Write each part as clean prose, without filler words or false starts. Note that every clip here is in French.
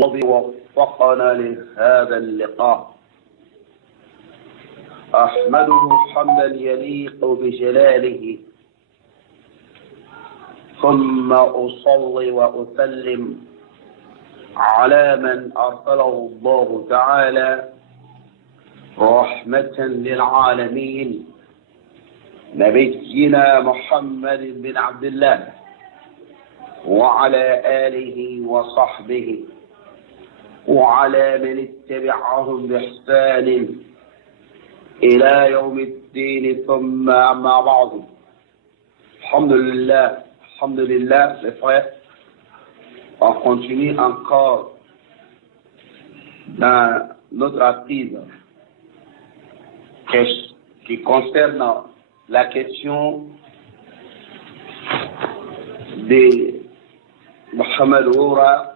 الذي وفقنا لهذا اللقاء. أحمده حمدا يليق بجلاله، ثم أصلي وأسلم على من أرسله الله تعالى رحمة للعالمين، نبينا محمد بن عبد الله وعلى آله وصحبه وعلى من اتبعهم بإحسان إلى يوم الدين. ثم أما بعد. الحمد لله, les frères, on continue encore dans notre assise qui concerne la question de Mohamed Oura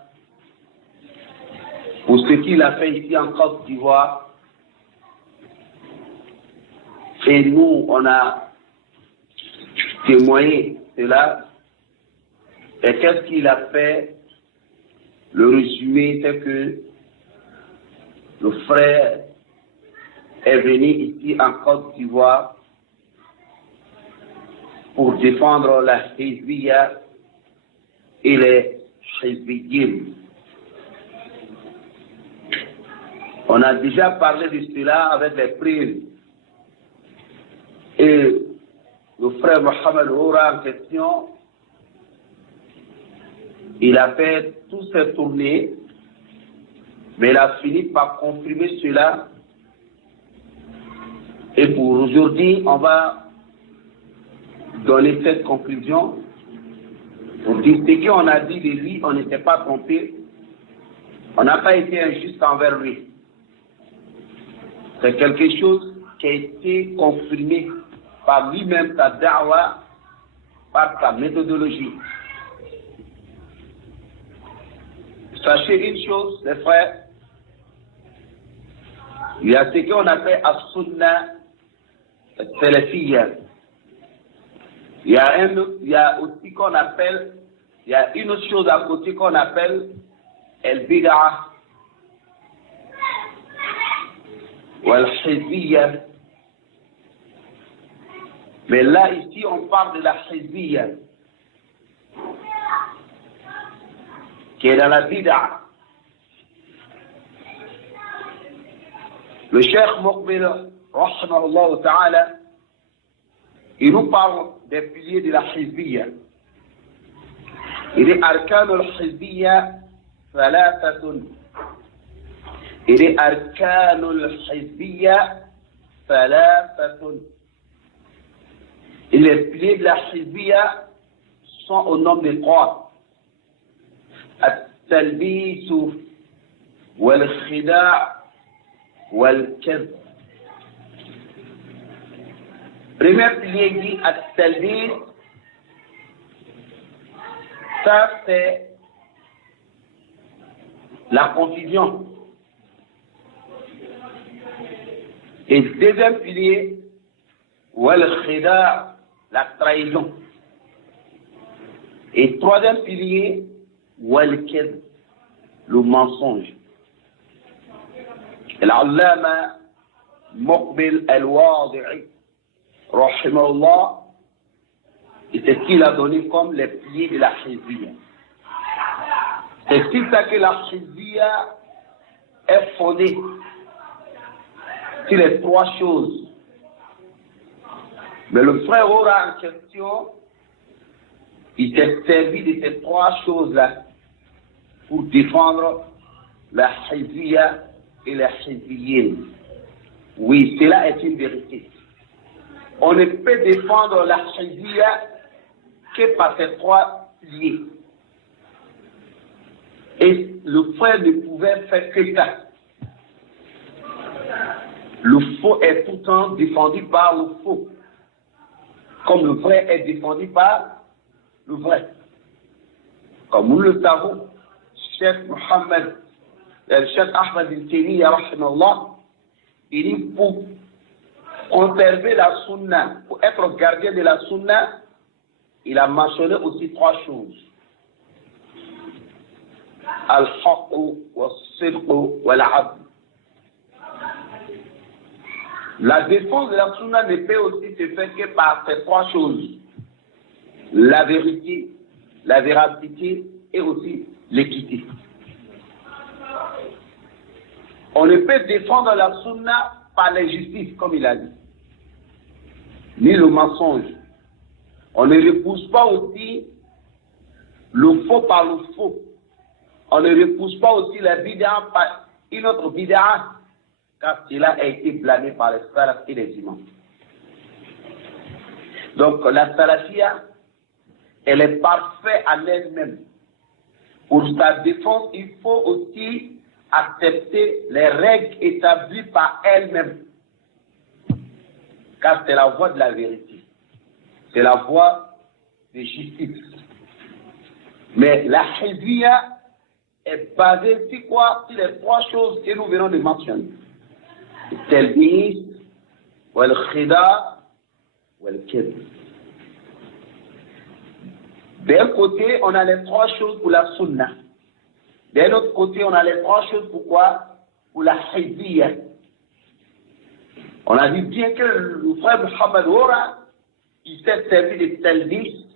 pour ce qu'il a fait ici en Côte d'Ivoire. Et nous, on a témoigné cela. Et qu'est-ce qu'il a fait? Le résumé, c'est que le frère est venu ici en Côte d'Ivoire pour défendre la Hizbiyya et les Hizbiyyin. On a déjà parlé de cela avec les preuves. Et le frère Mohamed Oura en question, il a fait toutes ces tournées, mais il a fini par confirmer cela. Et pour aujourd'hui, on va donner cette conclusion pour dire ce qu'on a dit de lui, on n'était pas trompé, on n'a pas été injuste envers lui. C'est quelque chose qui a été confirmé par lui-même, sa da'wa, par sa méthodologie. Sachez une chose, les frères, il y a ce qu'on appelle as-sunnah salafiyya. Il y a aussi qu'on appelle, il y a une autre chose à côté qu'on appelle al-bid'ah ou al-hizbiyya. Mais là, ici, on parle de la hizbiyya, qui est dans la bid'ah. Le Cheikh Muqbil, rahimahullah ta'ala, il nous parle des piliers de la hizbiyya. Il est arkan al-hizbiyya thalathatun. Il est arkan al-hizbiyya thalathatun. Et les piliers de la hizbiyya sont au nombre de 3. التلبيس والخداع والكذب. Premier pilier dit at-talbis, ça c'est la confusion. Et deuxième pilier, wal-khida, la trahison. Et troisième pilier, wal-kadhb, le mensonge. L'allama Muqbil al-Wadi'i, rahimahullah, c'est ce qu'il a donné comme les piliers de la hizbiyya. C'est ça que la hizbiyya est fondée sur les 3 choses. Mais le frère Oura en question, il s'est servi de ces 3 choses-là pour défendre la hizbiyya et la hizbiyyin. Oui, cela est une vérité. On ne peut défendre la hizbiyya que par ces 3 piliers. Et le frère ne pouvait faire que ça. Le faux est tout le temps défendu par le faux, comme le vrai est défendu par le vrai. Comme nous le savons, Cheikh Ahmed bin Taymiyyah, rahimahullah, il dit pour conserver la sunna, pour être gardien de la sunna, il a mentionné aussi 3 choses. al-haqq wal-sidq wal-'adl. La défense de la sunna ne peut aussi se faire que par ces trois choses: la vérité, la véracité et aussi l'équité. On ne peut défendre la sunna par l'injustice, comme il a dit, ni le mensonge. On ne repousse pas aussi le faux par le faux. On ne repousse pas aussi la bid'a par une autre bid'a, car cela a été blâmé par les salafs et les imams. Donc la salafia, elle est parfaite à elle-même. Pour sa défense, il faut aussi accepter les règles établies par elle-même. Car c'est la voie de la vérité. C'est la voie de justice. Mais la hizbiya est basée sur quoi? Sur les trois choses que nous venons de mentionner. Le talbis, le khida, le kid. D'un côté, on a les trois choses pour la sunna. D'un autre côté, on a les trois choses pour quoi? Pour la hizbiya. On a dit bien que le frère Muhammad Hora, il s'est servi de talbis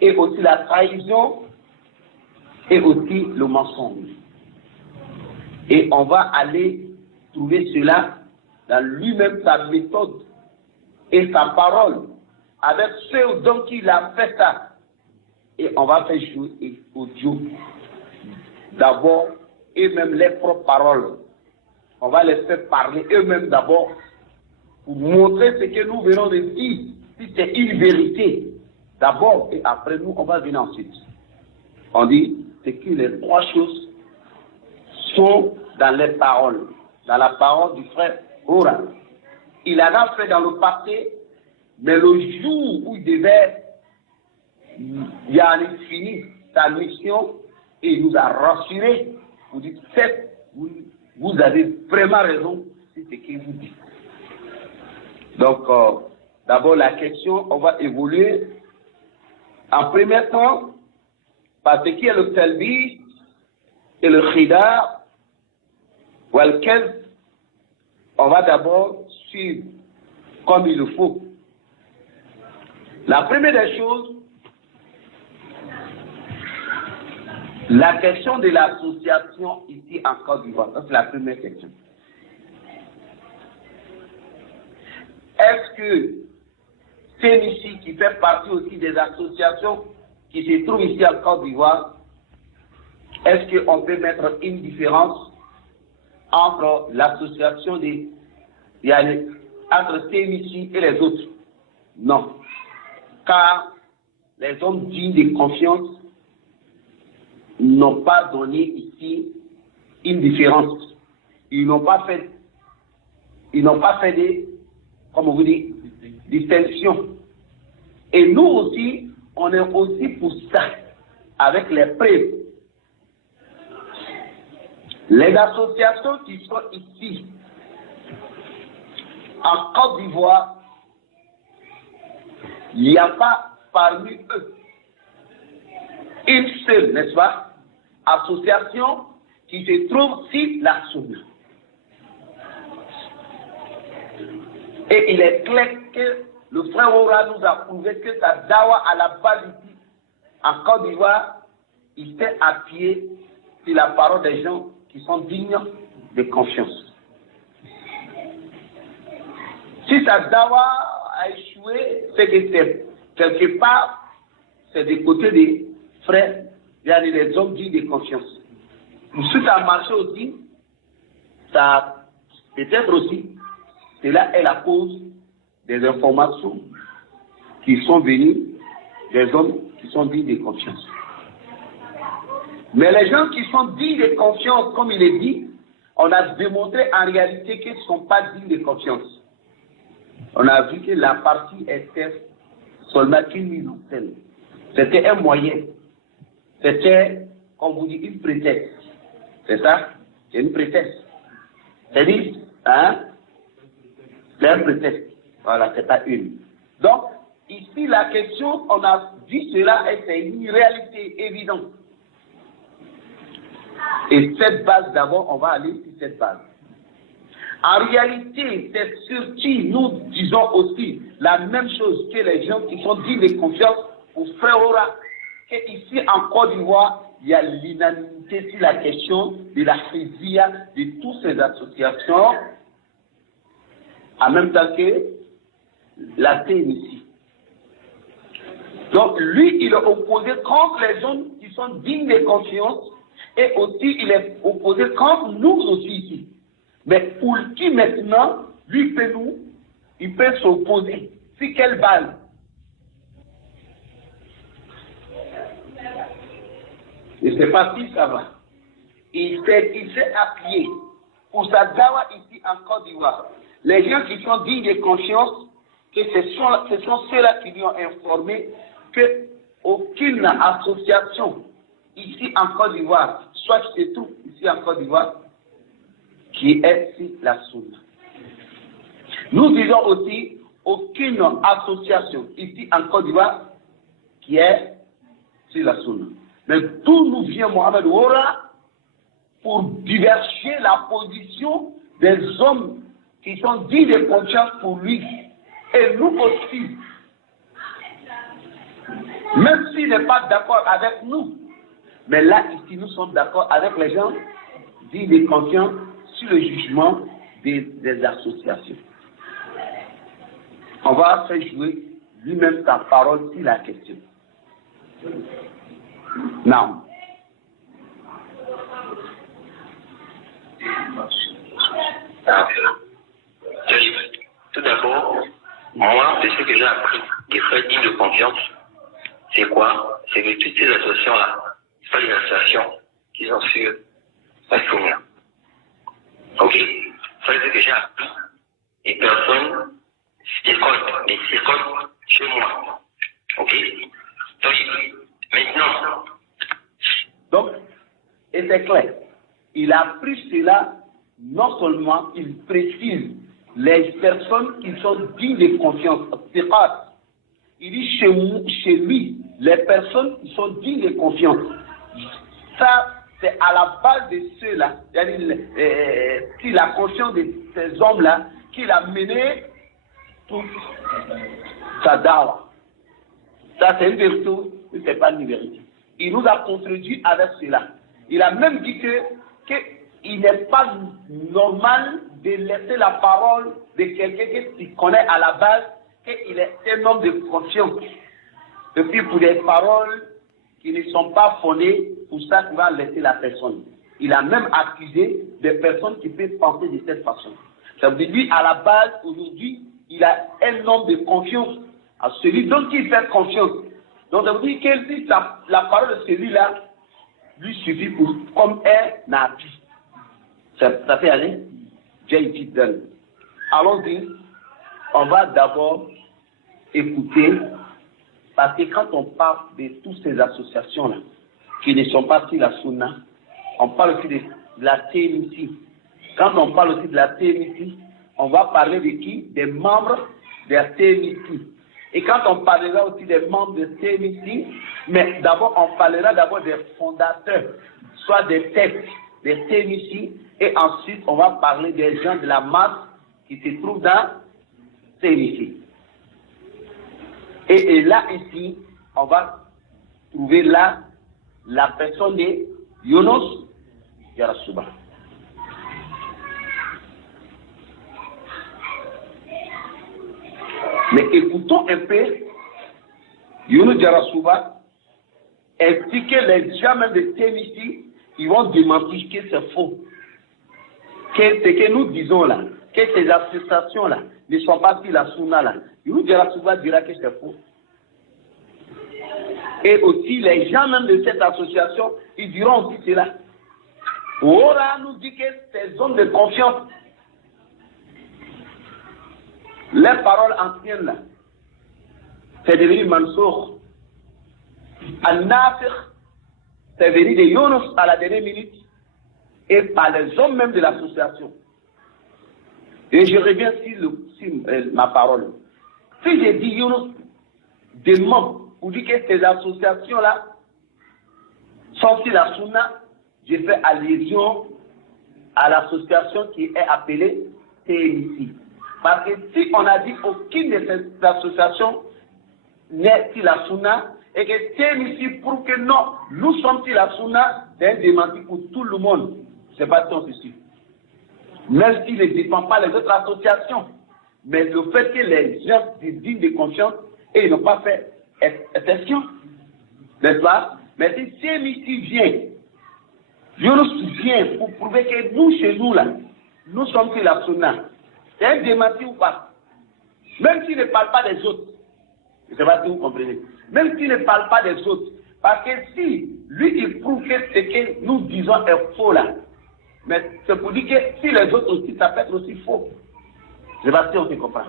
et aussi la trahison et aussi le mensonge. Et on va aller trouver cela dans lui-même, sa méthode et sa parole, avec ceux dont il a fait ça. Et on va faire jouer audio. D'abord, eux-mêmes les propres paroles. On va les faire parler eux-mêmes d'abord pour montrer ce que nous venons de dire. Si c'est une vérité, d'abord, et après nous, on va venir ensuite. On dit, c'est que les trois choses sont dans les paroles, dans la parole du frère Hora. Il en a fait dans le passé, mais le jour où il devait y aller finir sa mission, et il nous a rassurés, vous dites, vous avez vraiment raison, c'est ce qu'il vous dit. Donc, d'abord la question, on va évoluer en premier temps par ce qui est le talbis et le khida, ou lequel on va d'abord suivre comme il le faut. La première des choses, la question de l'association ici en Côte d'Ivoire. Ça, c'est la première question. Est-ce que ici qui fait partie aussi des associations qui se trouvent ici en Côte d'Ivoire, est-ce qu'on peut mettre une différence entre l'association entre CNIC et les autres? Non. Car les hommes dignes de confiance n'ont pas donné ici une différence. Ils n'ont pas fait des, comme on vous dit, distinctions. Et nous aussi, on est aussi pour ça, avec les preuves. Les associations qui sont ici, en Côte d'Ivoire, il n'y a pas parmi eux une seule, n'est-ce pas, association qui se trouve sur la Sunna. Et il est clair que le frère Hora nous a prouvé que sa dawa à la base ici, en Côte d'Ivoire, il s'est appuyé sur la parole des gens qui sont dignes de confiance. Si sa dawa a échoué, c'est que quelque part, c'est du côté des frères, il y a des hommes dignes de confiance. Si ça a marché aussi, ça peut-être aussi, cela est la cause des informations qui sont venues des hommes qui sont dignes de confiance. Mais les gens qui sont dignes de confiance, comme il est dit, on a démontré en réalité qu'ils ne sont pas dignes de confiance. On a vu que la partie était seulement une mise en scène. C'était un moyen. C'était, comme vous dites, une prétexte. C'est ça? C'est une prétexte. C'est-à-dire, c'est un prétexte. Voilà, c'est pas une. Donc, ici, la question, on a dit cela et c'est une réalité évidente. Et cette base, d'abord, on va aller sur cette base. En réalité, c'est surtout, nous disons aussi la même chose que les gens qui sont dignes de confiance au frère Ora, qu'ici en Côte d'Ivoire, il y a l'unanimité sur la question de la hizbiya de toutes ces associations, en même temps que la TNC. Donc lui, il est opposé contre les gens qui sont dignes de confiance et aussi il est opposé contre nous aussi ici. Mais pour qui maintenant, lui il peut s'opposer. Sur quelle base? Je ne sais pas si ça va. Il s'est appuyé pour sa dawa ici en Côte d'Ivoire. Les gens qui sont dignes de conscience, que ce sont ceux-là qui lui ont informé qu'aucune association ici en Côte d'Ivoire, soit c'est tout ici en Côte d'Ivoire, qui est sur la Sunna. Nous disons aussi aucune association ici en Côte d'Ivoire qui est sur la Sunna. Mais d'où nous vient Mohamed Oura pour diversifier la position des hommes qui sont dignes de confiance pour lui. Et nous aussi, même s'il n'est pas d'accord avec nous, mais là, ici, nous sommes d'accord avec les gens dignes de confiance sur le jugement des associations. On va faire jouer lui-même sa parole sur la question. Non. Tout d'abord, moi, de ce que j'ai appris des frères dignes de confiance, c'est quoi? C'est que toutes ces associations-là, ce pas des associations qui sont sur la Sunna. Ok? Ça, c'est ce que j'ai appris. Et personne s'écoute chez moi. Ok? Donc, maintenant. Donc, et c'est clair. Il a pris cela, non seulement il précise les personnes qui sont dignes de confiance. Il dit chez lui, les personnes qui sont dignes de confiance. Ça, c'est à la base de ceux-là, qui la conscience de ces hommes-là, qu'il a mené toute sa dawa. Ça, c'est une vérité, mais ce n'est pas une vérité. Il nous a contredit avec cela. Il a même dit qu'il n'est pas normal de laisser la parole de quelqu'un qui connaît à la base qu'il est un homme de confiance. Et puis pour des paroles qui ne sont pas fondées, pour ça qu'il va laisser la personne. Il a même accusé des personnes qui peuvent penser de cette façon. Ça veut dire lui, à la base, aujourd'hui, il a un homme de confiance à celui dont il fait confiance. Donc ça veut dire que la parole de celui-là lui suffit comme un appui. Ça fait aller? J.T. Dunn. Allons-y. On va d'abord écouter, parce que quand on parle de toutes ces associations-là, qui ne sont pas sur la Sunna, on parle aussi de la TNC. Quand on parle aussi de la TNC, on va parler de qui? Des membres de la TNC. Et quand on parlera aussi des membres de TNC, mais d'abord, on parlera d'abord des fondateurs, soit des têtes des TNC, et ensuite, on va parler des gens de la masse qui se trouvent dans TNC. Et là, ici, on va trouver là la personne de Yunus Yarasuba. Mais écoutons un peu Yunus Yarasuba expliquer les gens même de TNC, ils vont démentir que c'est faux. Que ce que nous disons là, que ces associations-là ne sont pas sur la Sunna là. Yunus Yarasuba dira que c'est faux. Et aussi, les gens même de cette association, ils diront aussi cela. Ora nous dit que ces hommes de confiance, les paroles anciennes là, c'est devenu Mansour. Al-Nafir, c'est venu de Yunus à la dernière minute, et par les hommes même de l'association. Et je reviens sur ma parole. Si j'ai dit Yunus, des membres, pour dire que ces associations-là sont sur la Sunna, j'ai fait allusion à l'association qui est appelée TMC. Parce que si on a dit aucune de ces associations n'est la Sunna, et que TMC prouve que non, nous sommes la Sunna, c'est un démenti pour tout le monde. C'est pas tant ceci. Même s'il ne dépend pas les autres associations. Mais le fait que les gens sont dignes de confiance et ils n'ont pas fait exception, n'est-ce pas? Mais si TMC vient, Yunus vient pour prouver que nous, chez nous, là, nous sommes sur la Sunna. C'est un démenti ou pas? Même s'il ne parle pas des autres. Je ne sais pas si vous comprenez. Même s'il ne parle pas des autres. Parce que si lui, il prouve que ce que nous disons est faux là. Mais c'est pour dire que si les autres aussi, ça peut être aussi faux. Je ne sais pas si on se comprend.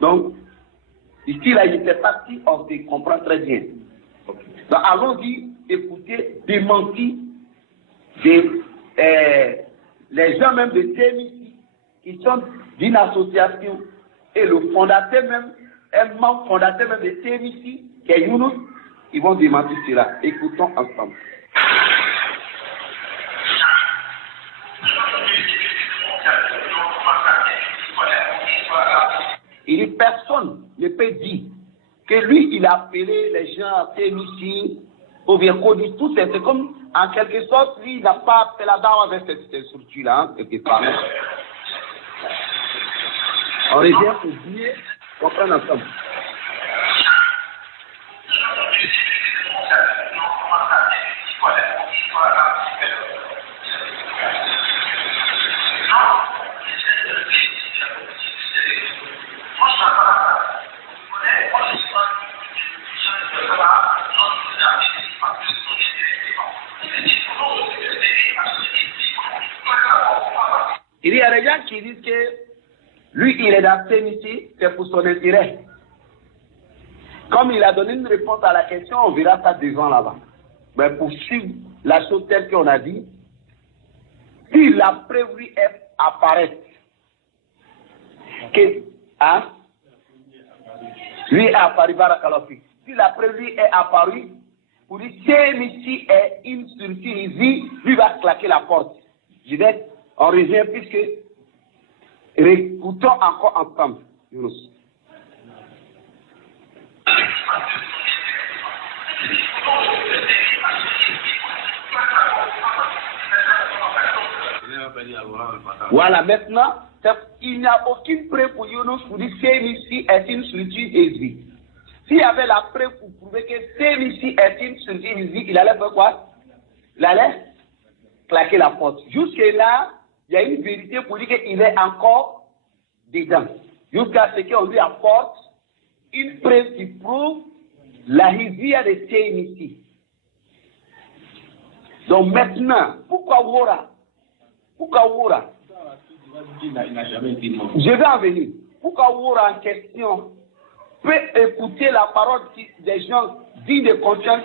Donc, ici, là, il ne sait pas si on se comprend très bien. Donc, allons-y écouter démenti les gens même de TMC qui sont d'une association et le fondateur même, un membre fondateur même de TMC, qui est Yunus, ils vont démentir cela. Écoutons ensemble. Il dit personne ne peut dire que lui, il a appelé les gens à TMC ou bien connu tout ça. C'est comme, en quelque sorte, lui, il n'a pas fait la dawa avec cette structure-là, hein, quelque part. On revient pour dire, comprendre ensemble. Il y a des gens qui disent que lui, il est dans TMC, c'est pour son intérêt. Comme il a donné une réponse à la question, on verra ça devant là-bas. Mais pour suivre la chose telle qu'on a dit, si la preuve lui est apparaître, que, hein, lui est apparu, Barakalofi. Si la preuve lui est apparue, pour dire TMC est une structure ici, lui va claquer la porte. Je vais, on revient puisque, écoutons encore ensemble, Yunus. Voilà, maintenant, il n'y a aucune preuve pour Yunus pour dire que TMC est une structure ici. S'il y avait la preuve pour prouver que TMC est une structure ici, il allait faire quoi? Il allait claquer la porte. Jusque-là, il y a une vérité pour dire qu'il est encore dedans. Jusqu'à ce qu'on lui apporte une preuve qui prouve la hizia de TMC. Donc maintenant, pourquoi Wora? Je vais en venir. Pourquoi Wora en question peut écouter la parole des gens dignes de conscience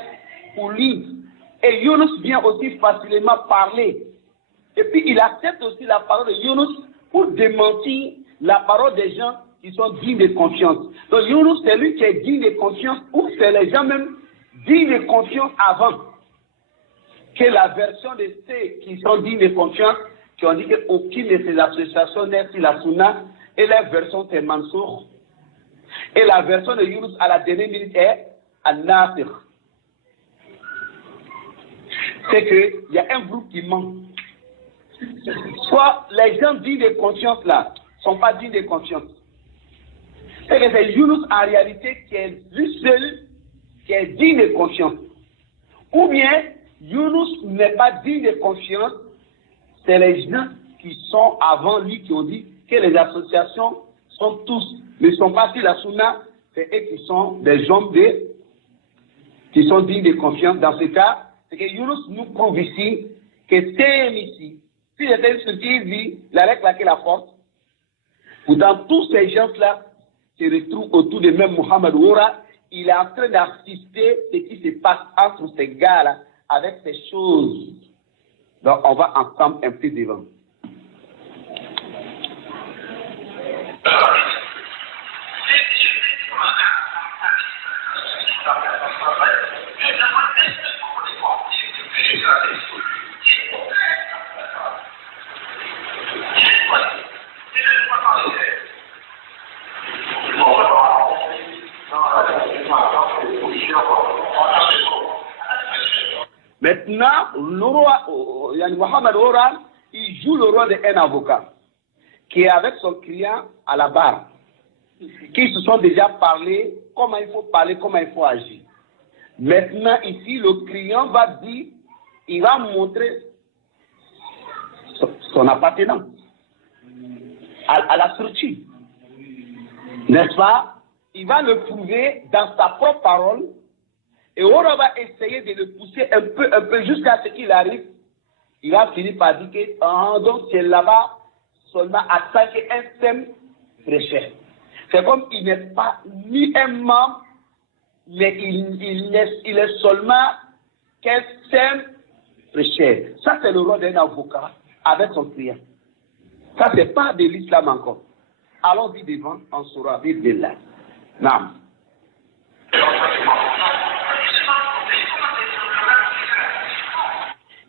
pour lire? Et Yunus vient aussi facilement parler. Et puis il accepte aussi la parole de Yunus pour démentir la parole des gens qui sont dignes de confiance. Donc Yunus, c'est lui qui est digne de confiance, ou c'est les gens même dignes de confiance avant que la version de ceux qui sont dignes de confiance, qui ont dit qu'aucune de ces associations n'est sur la Sunna, et la version c'est Mansour. Et la version de Yunus à la dernière minute est Al-Nasir. C'est qu'il y a un groupe qui ment. Soit les gens dignes de confiance là ne sont pas dignes de confiance. C'est que c'est Yunus en réalité qui est lui seul qui est digne de confiance. Ou bien Yunus n'est pas digne de confiance, c'est les gens qui sont avant lui qui ont dit que les associations sont tous, ne sont pas sur la Sunna, c'est eux qui sont des hommes qui sont dignes de confiance. Dans ce cas, c'est que Yunus nous prouve ici que TMC, s'il était une structure, il allait claquer la porte. Pourtant, tous ces gens-là se retrouvent autour de même Mohamed Wora. Il est en train d'assister ce qui se passe entre ces gars-là avec ces choses. Donc, on va ensemble un peu devant. Maintenant, Mohamed Oran, il joue le rôle d'un avocat qui est avec son client à la barre, qui se sont déjà parlé, comment il faut parler, comment il faut agir. Maintenant, ici, le client va dire, il va montrer son appartenance à la structure. N'est-ce pas? Il va le prouver dans sa propre parole et on va essayer de le pousser un peu jusqu'à ce qu'il arrive. Il va finir par dire que donc c'est là-bas seulement à ça qu'un thème prêchait. C'est comme il n'est pas ni un membre, mais il est seulement qu'un thème prêcheur. Ça, c'est le rôle d'un avocat avec son client. Ça, c'est pas de l'islam encore. Allons-y devant, on saura vivre de là. Non.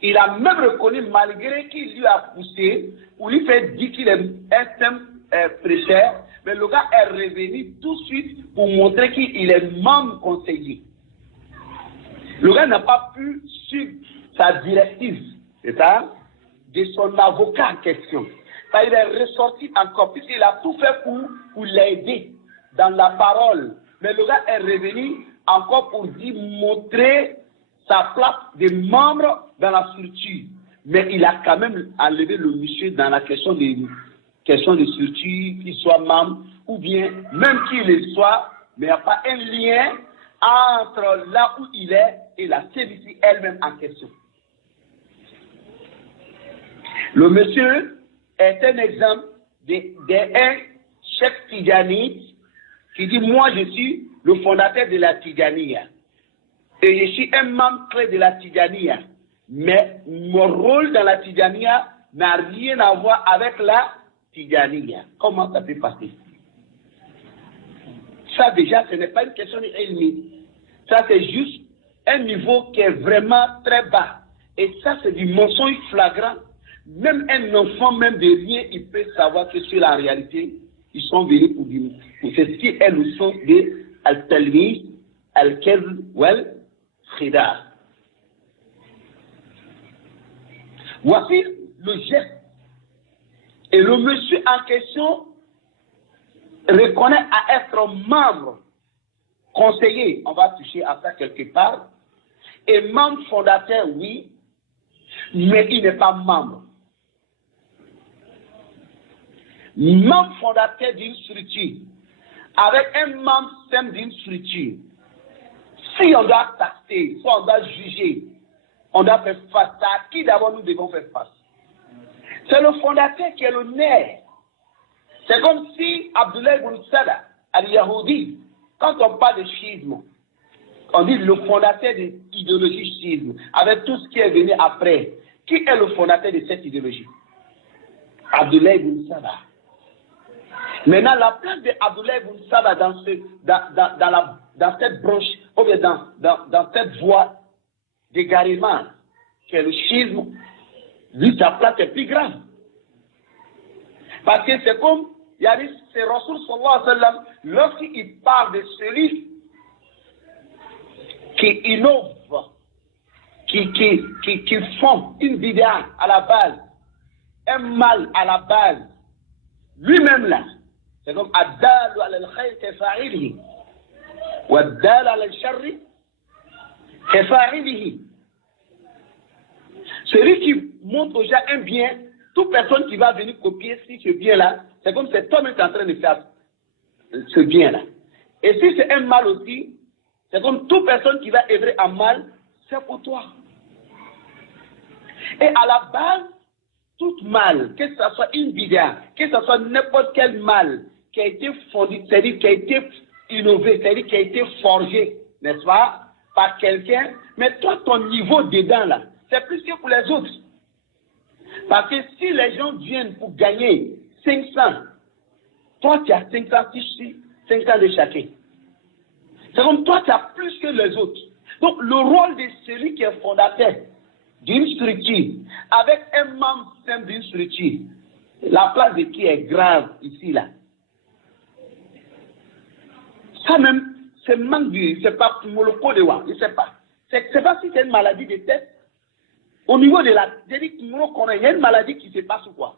Il a même reconnu, malgré qu'il lui a poussé, ou lui fait dire qu'il est un thème prêcheur, mais le gars est revenu tout de suite pour montrer qu'il est membre conseiller. Le gars n'a pas pu suivre sa directive, c'est ça, de son avocat en question. Ça, il est ressorti encore, puisqu'il a tout fait pour l'aider dans la parole. Mais le gars est revenu encore pour dire, montrer sa place de membre dans la structure. Mais il a quand même enlevé le monsieur dans la question de structure, qu'il soit membre, ou bien même qu'il le soit, mais il n'y a pas un lien entre là où il est et la CBC elle-même en question. Le monsieur est un exemple d'un chef Tidjani qui dit, moi je suis le fondateur de la Tidjaniya et je suis un membre clé de la Tidjaniya, mais mon rôle dans la Tidjaniya n'a rien à voir avec la Tidjaniya. Comment ça peut passer? Ça déjà, ce n'est pas une question d'ilmi. Ça c'est juste un niveau qui est vraiment très bas. Et ça c'est du mensonge flagrant. Même un enfant, même de rien, il peut savoir que sur la réalité, ils sont venus pour dire. C'est ce qui est le sens de Al-Talmi, Al-Kazl, Wal-Khida. Voici le geste. Et le monsieur en question reconnaît à être membre, conseiller, on va toucher à ça quelque part, et membre fondateur, oui, mais il n'est pas membre. Membre fondateur d'une structure, avec un membre simple d'une structure. Si on doit taxer, soit on doit juger, on doit faire face à qui d'abord nous devons faire face. C'est le fondateur qui est le nerf. C'est comme si Abdullah ibn Sada, al-Yahudi, quand on parle de schisme, on dit le fondateur de l'idéologie schisme, avec tout ce qui est venu après. Qui est le fondateur de cette idéologie? Abdullah ibn Sada. Maintenant, la place d'Abdullah ibn Sada dans cette branche, ou bien dans cette voie d'égarement, qui est le schisme, lui, sa place est plus grave. Parce que c'est comme, c'est Rasul sallallahu alayhi wa sallam, lorsqu'il parle de celui qui innove, qui font une bid'a à la base, un mal à la base, lui-même là, c'est comme Ad-dalu ala al-khayr kafa'ilihi, wa ad-dalu ala al-sharri kafa'ilihi. Celui qui montre aux gens un bien, toute personne qui va venir copier ce bien-là, c'est comme c'est toi-même qui es en train de faire ce bien-là. Et si c'est un mal aussi, c'est comme toute personne qui va œuvrer en mal, c'est pour toi. Et à la base, tout mal, que ce soit une bid'a, que ce soit n'importe quel mal qui a été fondé, c'est-à-dire qui a été innové, c'est-à-dire qui a été forgé, n'est-ce pas, par quelqu'un, mais toi, ton niveau dedans là, c'est plus que pour les autres. Parce que si les gens viennent pour gagner 500, toi tu as 500 de chacun. C'est comme toi tu as plus que les autres. Donc le rôle de celui qui est fondateur d'une structure, avec un membre simple d'une structure, la place de qui est grave ici là. Ça même, c'est manque de, c'est pas moloko de wa, je sais pas. C'est pas si c'est une maladie de tête, Au niveau de la... Il y a une maladie qui se passe ou quoi?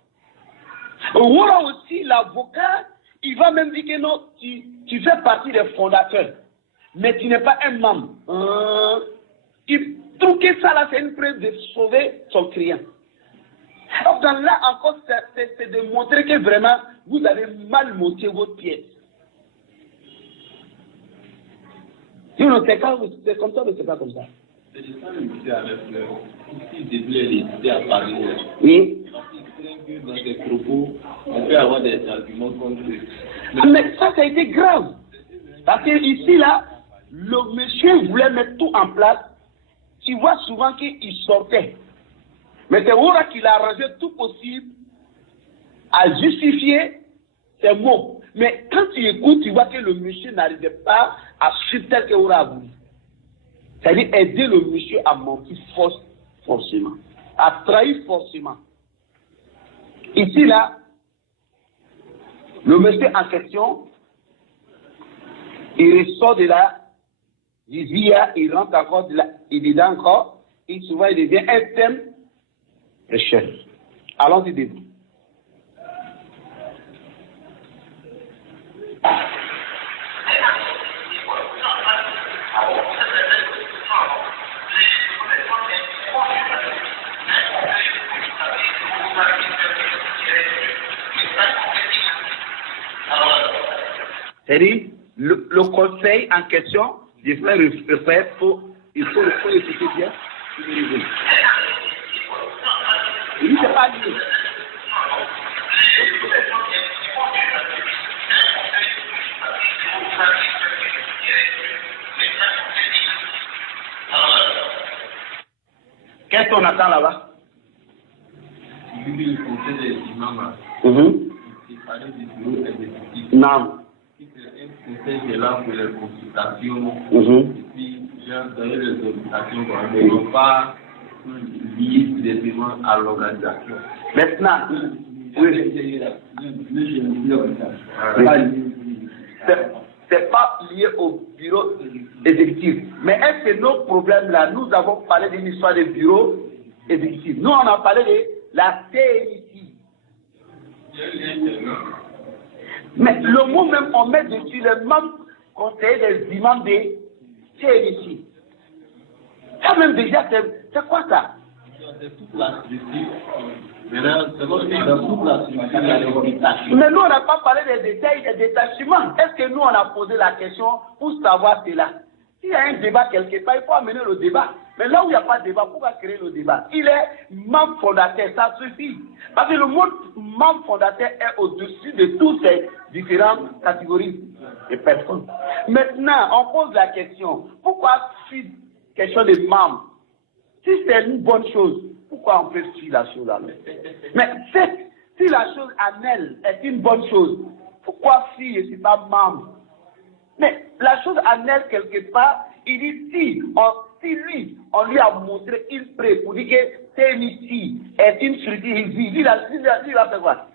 Voilà aussi, l'avocat, il va même dire que non, tu fais partie des fondateurs, mais tu n'es pas un membre. Il trouve que ça, là, c'est une preuve de sauver son client. Donc, là, encore, c'est de montrer que vraiment, vous avez mal monté votre pièce. C'est comme ça ou c'est pas comme ça? C'est ça le monsieur avec le. Ici, depuis les députés à Paris. Oui. Dans ses propos, on peut avoir des arguments contre eux. Mais ça a été grave. Parce que ici, là, le monsieur voulait mettre tout en place. Tu vois souvent qu'il sortait. Mais c'est Oura qui l'a arrangé tout possible à justifier ses mots. Mais quand tu écoutes, tu vois que le monsieur n'arrivait pas à suivre tel que Oura a voulu. C'est-à-dire aider le monsieur à mentir forcément, à trahir forcément. Ici, là, le monsieur en question, il ressort de la vizia, il rentre encore de la, il est encore, et souvent il devient un thème de chef. Allons-y debout. C'est-à-dire, le conseil en question, il faut écouter bien. Il ne s'est pas dit. Qu'est-ce qu'on attend là-bas? Le conseil des imams, il fallait du bureau exécutif. Non. Un conseil qui est là pour les consultations. Et puis, dans les consultations, mais ils ne pas liés directement à l'organisation. Maintenant, c'est pas lié au bureau exécutif. Mais est-ce que nos problèmes là, nous avons parlé d'une histoire de bureau exécutif. Nous, on a parlé de la TNIC. Mais le mot même, on met dessus les membres conseillers des imams de TNIC. Ça même déjà, c'est quoi ça? C'est toute la structure. Maintenant, c'est toute la structure. Mais nous, on n'a pas parlé des détails des détachements. Est-ce que nous, on a posé la question pour savoir cela? S'il y a un débat quelque part, il faut amener le débat. Mais là où il n'y a pas de débat, pourquoi créer le débat? Il est membre fondateur, ça suffit. Parce que le mot membre fondateur est au-dessus de toutes ces différentes catégories de personnes. Maintenant, on pose la question, pourquoi suivre question de membre? Si c'est une bonne chose, pourquoi on peut suivre la chose alors? Mais si la chose en elle est une bonne chose, pourquoi si je ne suis pas membre? Mais la chose en elle, quelque part, il dit si lui, on lui a montré une preuve pour dire que TNIC est une structure, il a fait quoi?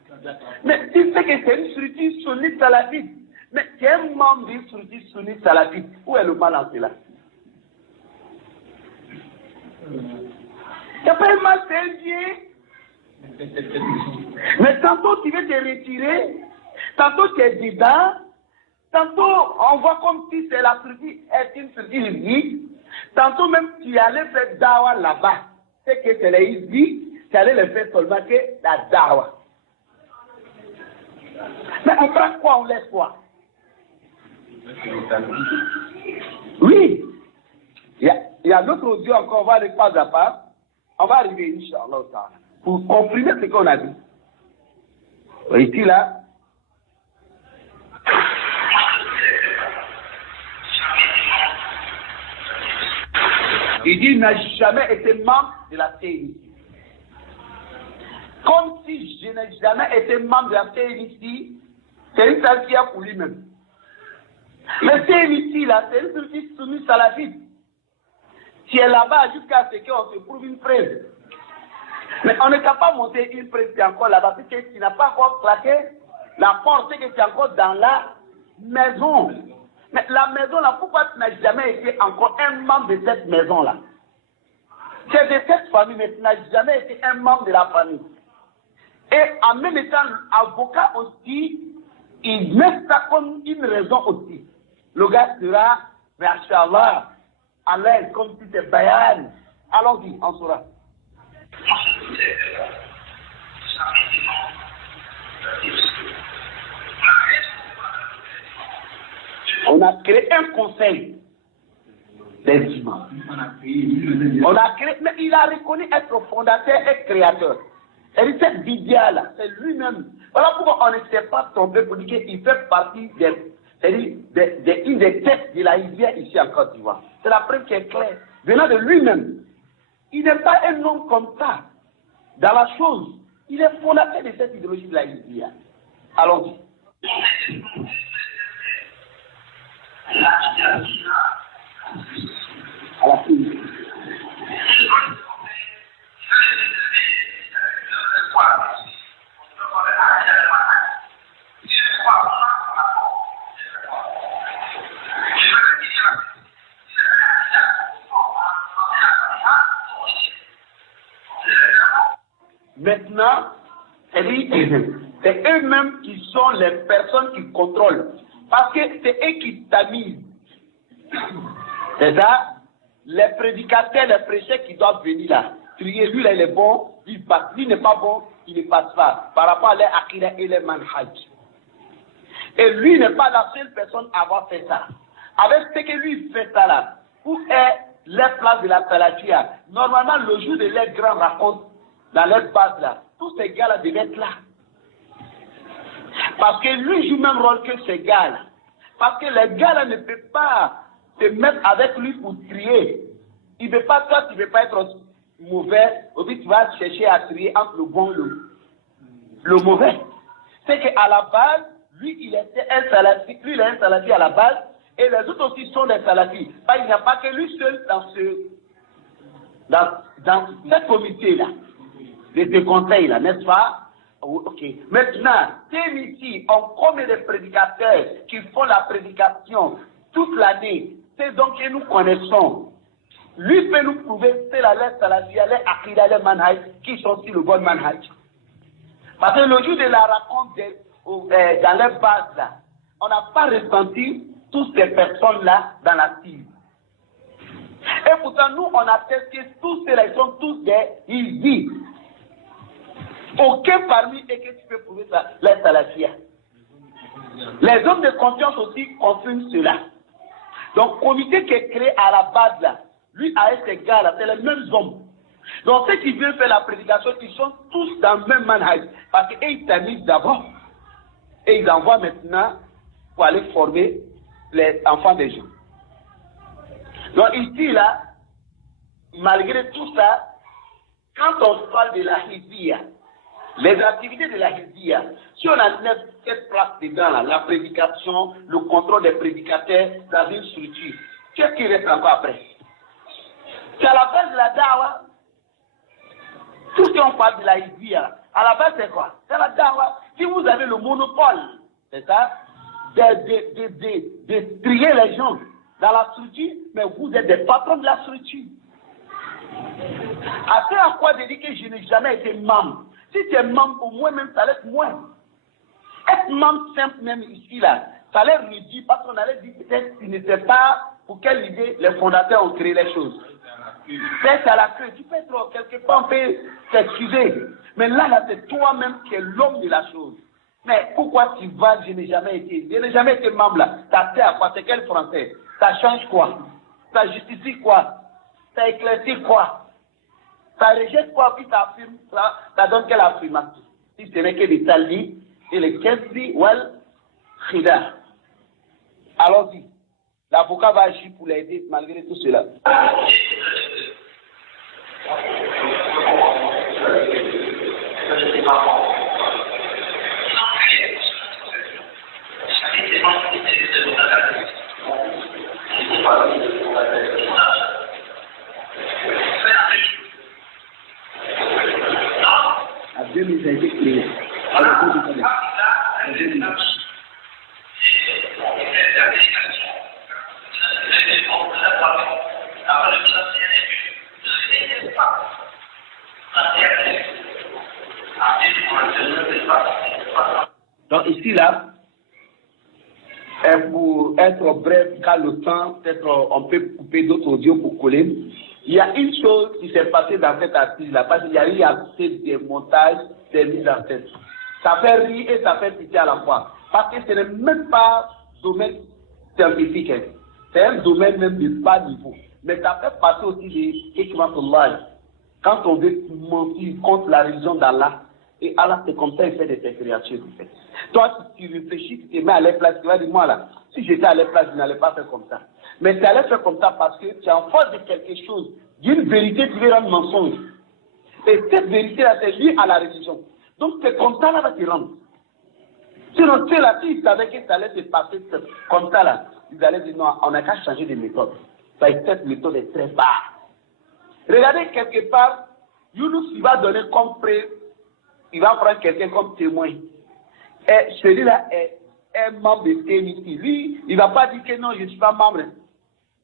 Mais si c'est que c'est une structure sunnite salafite, mais c'est un membre d'une structure sunnite salafite, où est le mal en cela? C'est pas un mal, c'est un bien. Mais tantôt tu veux te retirer, tantôt tu es dedans, tantôt on voit comme si c'est la structure est une structure vide, tantôt même tu allais faire dawa là-bas. C'est que c'est les hizbi, tu allais le faire seulement que la dawa. Mais on prend quoi, on laisse quoi? Oui. Il y a d'autres audios encore, on va aller pas à pas. On va arriver, Inch'Allah, pour comprimer ce qu'on a dit. Ici, là. Il dit, il n'a jamais été membre de la TNIC. Comme si je n'ai jamais été membre de la TNIC, c'est une tâche pour lui-même. Mais TNIC, là, c'est une structure soumise à la vie. Tu es là-bas jusqu'à ce qu'on se prouve une preuve. Mais on ne peut pas monter une preuve qui est encore là-bas, parce que tu n'as pas encore claqué la porte, c'est que tu es encore dans la maison. Mais la maison là, pourquoi tu n'as jamais été encore un membre de cette maison là? C'est de cette famille, mais tu n'as jamais été un membre de la famille. Et en même temps, l'avocat aussi, il met ça comme une raison aussi. Le gars sera, mais Inch'Allah, à l'aise, comme si c'était bayan. Allons-y, on saura. On a créé un conseil des imams. On a créé, mais il a reconnu être fondateur et créateur. Et cette vidéo-là, c'est lui-même. Voilà pourquoi on ne s'est pas tombé pour dire qu'il fait partie une des têtes de la rivière ici en Côte d'Ivoire. C'est la preuve qui est claire. Venant de lui-même. Il n'est pas un homme comme ça. Dans la chose, il est fondateur de cette idéologie de la rivière. Allons-y. À la fin. Maintenant, c'est eux-mêmes qui sont les personnes qui contrôlent. Parce que c'est eux qui tamisent. C'est ça? Les prédicateurs, les prêcheurs qui doivent venir là. Trier, lui là il est bon, il passe. Lui n'est pas bon, il ne passe pas. Par rapport à les akida et les manhaj. Et lui n'est pas la seule personne à avoir fait ça. Avec ce que lui fait ça là, où est les places de la Salatia? Normalement, le jour de les grands racontes, dans leur base là, tous ces gars là devaient être là. Parce que lui joue le même rôle que ces gars là. Parce que les gars là ne peuvent pas se mettre avec lui pour trier. Il ne veut pas, toi tu ne veux pas être mauvais, au but tu vas chercher à trier entre le bon et le mauvais. C'est qu'à la base, lui il était un salafi, lui il est un salafi à la base, et les autres aussi sont des salafis. Il n'y a pas que lui seul dans ce comité-là, de ce conseil-là, n'est-ce pas? Ok. Maintenant, ici, on commet des prédicateurs qui font la prédication toute l'année. C'est donc que nous connaissons. Lui peut nous prouver c'est la lettre salafia, les akida, les manhaj, qui sont sur le bon manhaj. Parce que le jour de la raconte dans les bases là, on n'a pas ressenti toutes ces personnes-là dans la cible. Et pourtant, nous, on a testé tous ces ils sont tous des hizbis. Aucun parmi eux que tu peux prouver ça, les salafia. Les hommes de confiance aussi confirment cela. Donc, le comité qui est créé à la base là, lui, avec ces gars-là, c'est les mêmes hommes. Donc, ceux qui viennent faire la prédication, ils sont tous dans le même manhaj. Parce qu'eux, ils t'amusent d'abord. Et ils envoient maintenant pour aller former les enfants des gens. Donc, ici, là, malgré tout ça, quand on parle de la hizbiya, les activités de la hizbiya, si on a cette place dedans, là, la prédication, le contrôle des prédicateurs dans une structure, qu'est-ce qui reste encore après? C'est à la base de la dawa. Tout ce qu'on parle de la hizbiya, à la base c'est quoi? C'est la dawa. Si vous avez le monopole, c'est ça, de trier les gens dans la structure, mais vous êtes des patrons de la structure. Après à quoi de dire que je n'ai jamais été membre? Si tu es membre, au moins même ça laisse moins. Être membre simple même ici là, ça l'air réduit parce qu'on allait dire peut-être qu'il ne sait pas pour quelle idée les fondateurs ont créé les choses. C'est à la queue. Tu peux être quelque part, on peut t'excuser. Mais là, c'est toi-même qui es l'homme de la chose. Mais pourquoi tu vas, je n'ai jamais été. Je n'ai jamais été membre là. Ça sert à quoi? C'est quel français? Ça change quoi? Ça justifie quoi? Ça éclaircit quoi? Ça rejette quoi? Puis ça affirme, ça donne quelle affirmation? Si ce n'est que des talis et les kesbi wal khida. Allons-y. L'avocat va agir pour l'aider malgré tout cela. À 2000, ça a été créé. À 2000. Donc ici, là, pour être bref, car le temps, peut-être on peut couper d'autres audios pour coller. Il y a une chose qui s'est passée dans cet article-là, parce qu'il y a eu assez des montages, des mises en scène. Ça fait rire et ça fait pitié à la fois. Parce que ce n'est même pas domaine scientifique. Hein. C'est un domaine même de bas niveau. Mais ça fait partie aussi des équipements. Quand on veut mentir contre la religion d'Allah, et Allah, c'est comme ça, il fait des créatures. Toi, si tu réfléchis, tu te mets à leur place, tu vas dire, moi là, si j'étais à leur place, je n'allais pas faire comme ça. Mais tu allais faire comme ça parce que tu es en face de quelque chose, d'une vérité, tu veux rendre mensonge. Et cette vérité-là, c'est liée à la religion. Donc, c'est comme ça, là, va te rendre. Sinon, tu es là, s'ils savaient que ça allait se passer comme ça, là, ils allaient dire, non, on n'a qu'à changer de méthode. Cette méthode est très basse. Regardez quelque part, Younous, il va donner comme preuve, il va prendre quelqu'un comme témoin. Et celui-là est un membre de TNT. Lui, il ne va pas dire que non, je ne suis pas membre.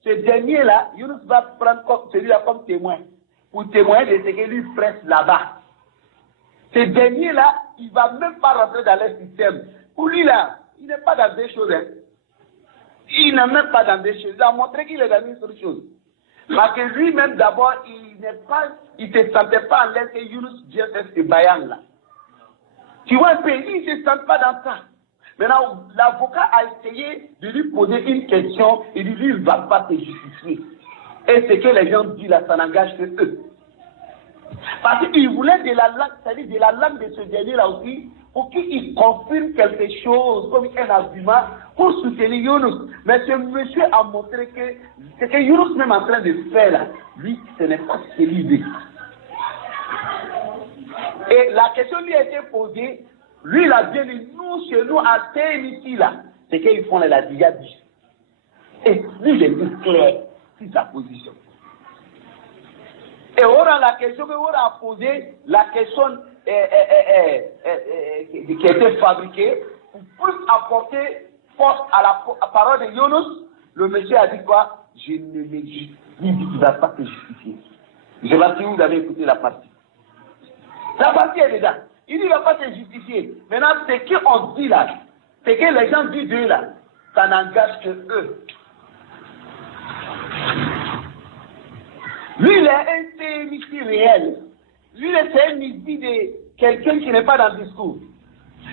Ce dernier-là, Younous va prendre celui-là comme témoin. Pour témoigner de ce que lui presse là-bas. Ce dernier-là, il ne va même pas rentrer dans le système. Pour lui, là, il n'est pas dans des choses. Hein. Il n'est même pas dans des choses. Il a montré qu'il est dans une autre chose. Parce que lui-même, d'abord, il ne se sentait pas en l'aise que Younous vient faire ce bayan-là. Tu vois un peu, il ne se sent pas dans ça. Maintenant, l'avocat a essayé de lui poser une question et lui, il ne va pas se justifier. Et ce que les gens disent là, ça n'engage que eux. Parce qu'il voulait de la langue, c'est-à-dire de la langue de ce dernier-là aussi, pour qu'il confirme quelque chose, comme un argument, pour soutenir Younous. Mais ce monsieur a montré que ce que Younous même en train de faire là, lui, ce n'est pas ce qu'il dit. Et la question lui a été posée, lui il a bien dit, nous, chez nous, à TNT là, c'est qu'ils font la djihad. Et lui, il est plus clair sur sa position. Et on a la question qu'on a posée, la question qui a été fabriquée, pour plus apporter force à la parole de Younous, le monsieur a dit quoi? Je ne me dis, il dit qu'il ne va pas se justifier. Je ne sais pas si vous avez écouté la partie. La partie est dedans. Il dit qu'il ne va pas se justifier. Maintenant, ce qu'on dit là, ce que les gens disent d'eux là, ça n'engage que eux. Lui, il est un TNT réel. Lui, c'est un idée de quelqu'un qui n'est pas dans le discours.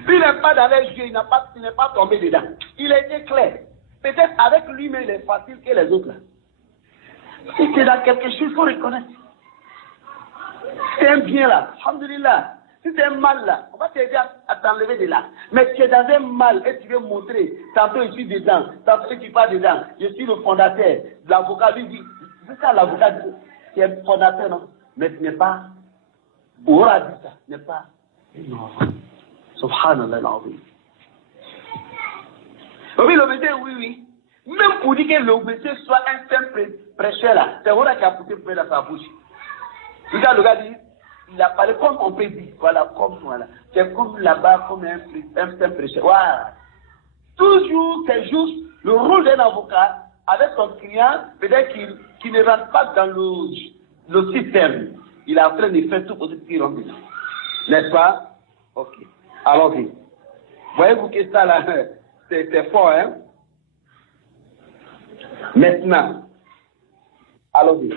Lui, il n'est pas dans les jeux, il n'est pas tombé dedans. Il a été clair. Peut-être avec lui-même, il est facile que les autres là. Si tu es dans quelque chose, il faut reconnaître. C'est un bien là, alhamdulillah. Si c'est un mal là, on va t'aider à t'enlever de là. Mais tu es dans un mal et tu veux montrer, tantôt je suis dedans, tantôt je suis pas dedans, je suis le fondateur. L'avocat lui dit, c'est ça l'avocat dit, tu es fondateur, non? Mais tu n'es pas, on aura dit ça, tu n'es pas, non. Subhanallah l'azim. Oui, le monsieur, oui. Même pour dire que le monsieur soit un simple prêcheur là, c'est vrai qu'il a poussé près dans sa bouche. Regarde, le gars dit, il a parlé comme on peut dire, voilà. C'est comme là-bas, comme un simple prêcheur. Voilà. Toujours, c'est juste le rôle d'un avocat avec son client, peut-être qu'il ne rentre pas dans le système. Il est en train de faire tout pour qu'il rentre. N'est-ce pas? Ok. Alors, voyez-vous que ça là, c'est fort, hein? Maintenant, allons-y.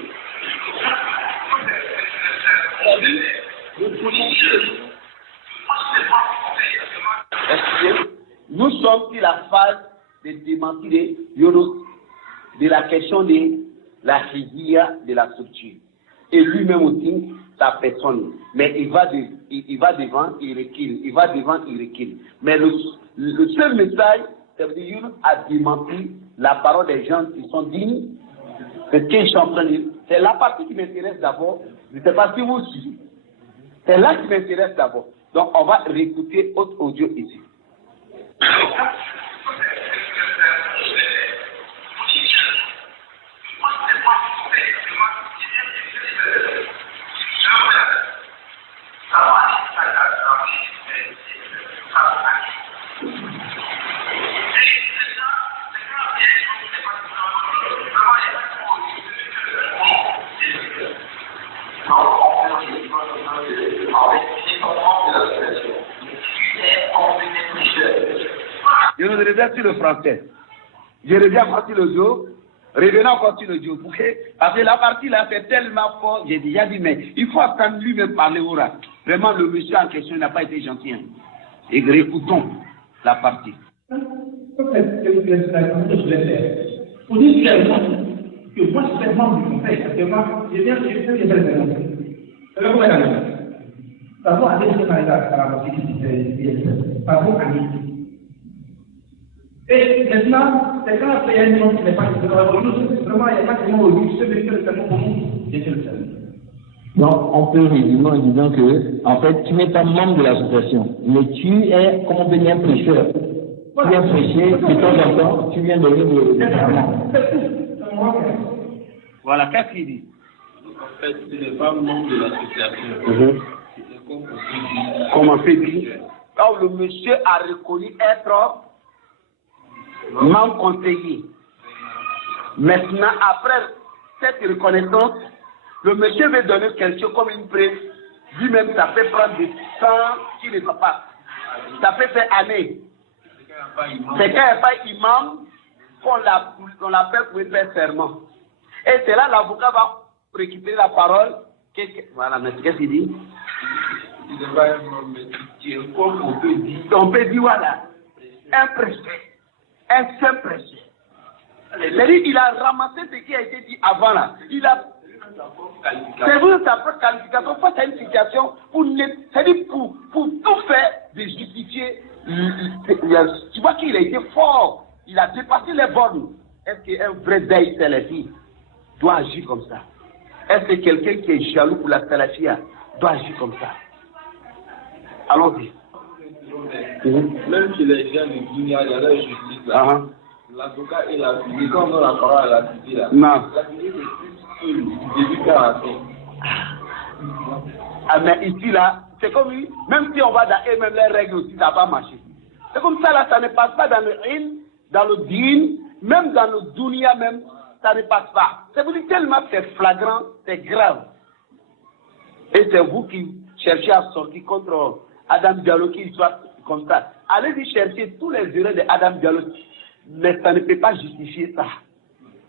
Nous sommes sur la phase de démentir de Younous de la question de la hizia de la structure. Et lui-même aussi, sa personne. Mais il va devant, il recule. Il va devant, il recule. Mais le seul message, c'est que Younous a démenti la parole des gens qui sont dignes. C'est ce qu'ils sont en train de dire. C'est la partie qui m'intéresse d'abord. Je ne sais pas si vous suivez. C'est là qui m'intéresse d'abord. Donc, on va réécouter autre audio ici. En fait, c'est comprendre la situation. Tu es complètement reviens sur le français. Je reviens encore sur l'audio. Revenons encore sur l'audio. Parce que la partie là, c'est tellement fort. J'ai déjà dit, mais il faut attendre lui-même parler au rat. Vraiment, le monsieur en question n'a pas été gentil. Hein. Et réécoutons la partie. Pour dire clairement que moi, je suis membre du conseil, actuellement, je viens de faire des références. C'est le gouvernement. Par rapport à des choses à la mosquée, par rapport à l'île. Et maintenant, c'est quand il y a un nom qui n'est pas vraiment, il n'y a pas tellement au but, ce que c'est le pour nous, c'est le seul. Donc, on peut résumer en disant que, en fait, tu n'es pas membre de l'association, mais tu es, comme on peut dire, un prêcheur. Tu viens prêcher, de temps en temps, tu viens donner des serments. Voilà, qu'est-ce qu'il dit? En fait, ce n'est pas membre de l'association. Comme on peut dire. Donc, le monsieur a reconnu être membre conseiller. Maintenant, après cette reconnaissance, le monsieur veut donner quelque chose comme une preuve. Lui-même, ça peut prendre du temps qu'il ne va pas. Ça peut faire années. C'est quand il n'y a pas imam qu'on l'appelle pour faire serment. Et c'est là l'avocat va récupérer la parole. Voilà, mais qu'est-ce qu'il dit? On peut dire, voilà, un prêcheur, un seul prêcheur. C'est-à-dire qu'il a ramassé ce qui a été dit avant là. C'est vous sa propre qualification face à une situation c'est-à-dire pour tout faire de justifier. Tu vois qu'il a été fort, il a dépassé les bornes. Est-ce qu'un vrai daï salafi doit agir comme ça? Est-ce que quelqu'un qui est jaloux pour la salafia doit agir comme ça? Allons-y. Même chez les gens du Dunia, il y a la justice là. L'avocat et la fille, quand on a la parole à la fille là, non. La fille c'est plus du début qu'à la fin. Ah mais ici là, c'est comme lui, même si on va dans même les règles aussi, ça va pas marcher. C'est comme ça là, ça ne passe pas dans le in, dans le din, même dans le dunia même, ça ne passe pas. C'est vous dire tellement c'est flagrant, c'est grave. Et c'est vous qui cherchez à sortir contre Adam Diallo qui soit comme ça. Allez-y chercher tous les erreurs de Adam Diallo, mais ça ne peut pas justifier ça.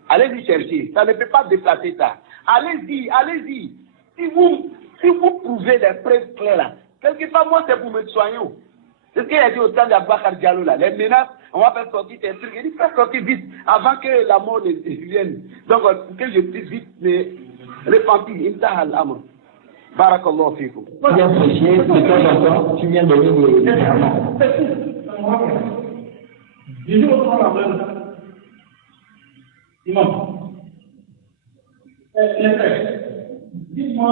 Allez-y chercher, ça ne peut pas déplacer ça. Allez-y, allez-y. Si vous prouvez les preuves claires là, quelquefois moi c'est pour me soigner. C'est ce qu'il a dit au temps d'Abakar Diallo là. Les menaces, on va faire sortir tes trucs. Il dit faire sortir vite avant que la mort ne vienne. Donc pour que je puisse vite me repentir. Intahal Amr. Barakallahu fikum. Tu viens prêcher, de temps en temps, tu viens donner des serments. Je vais reprendre la preuve. Imam. Les frères, dites-moi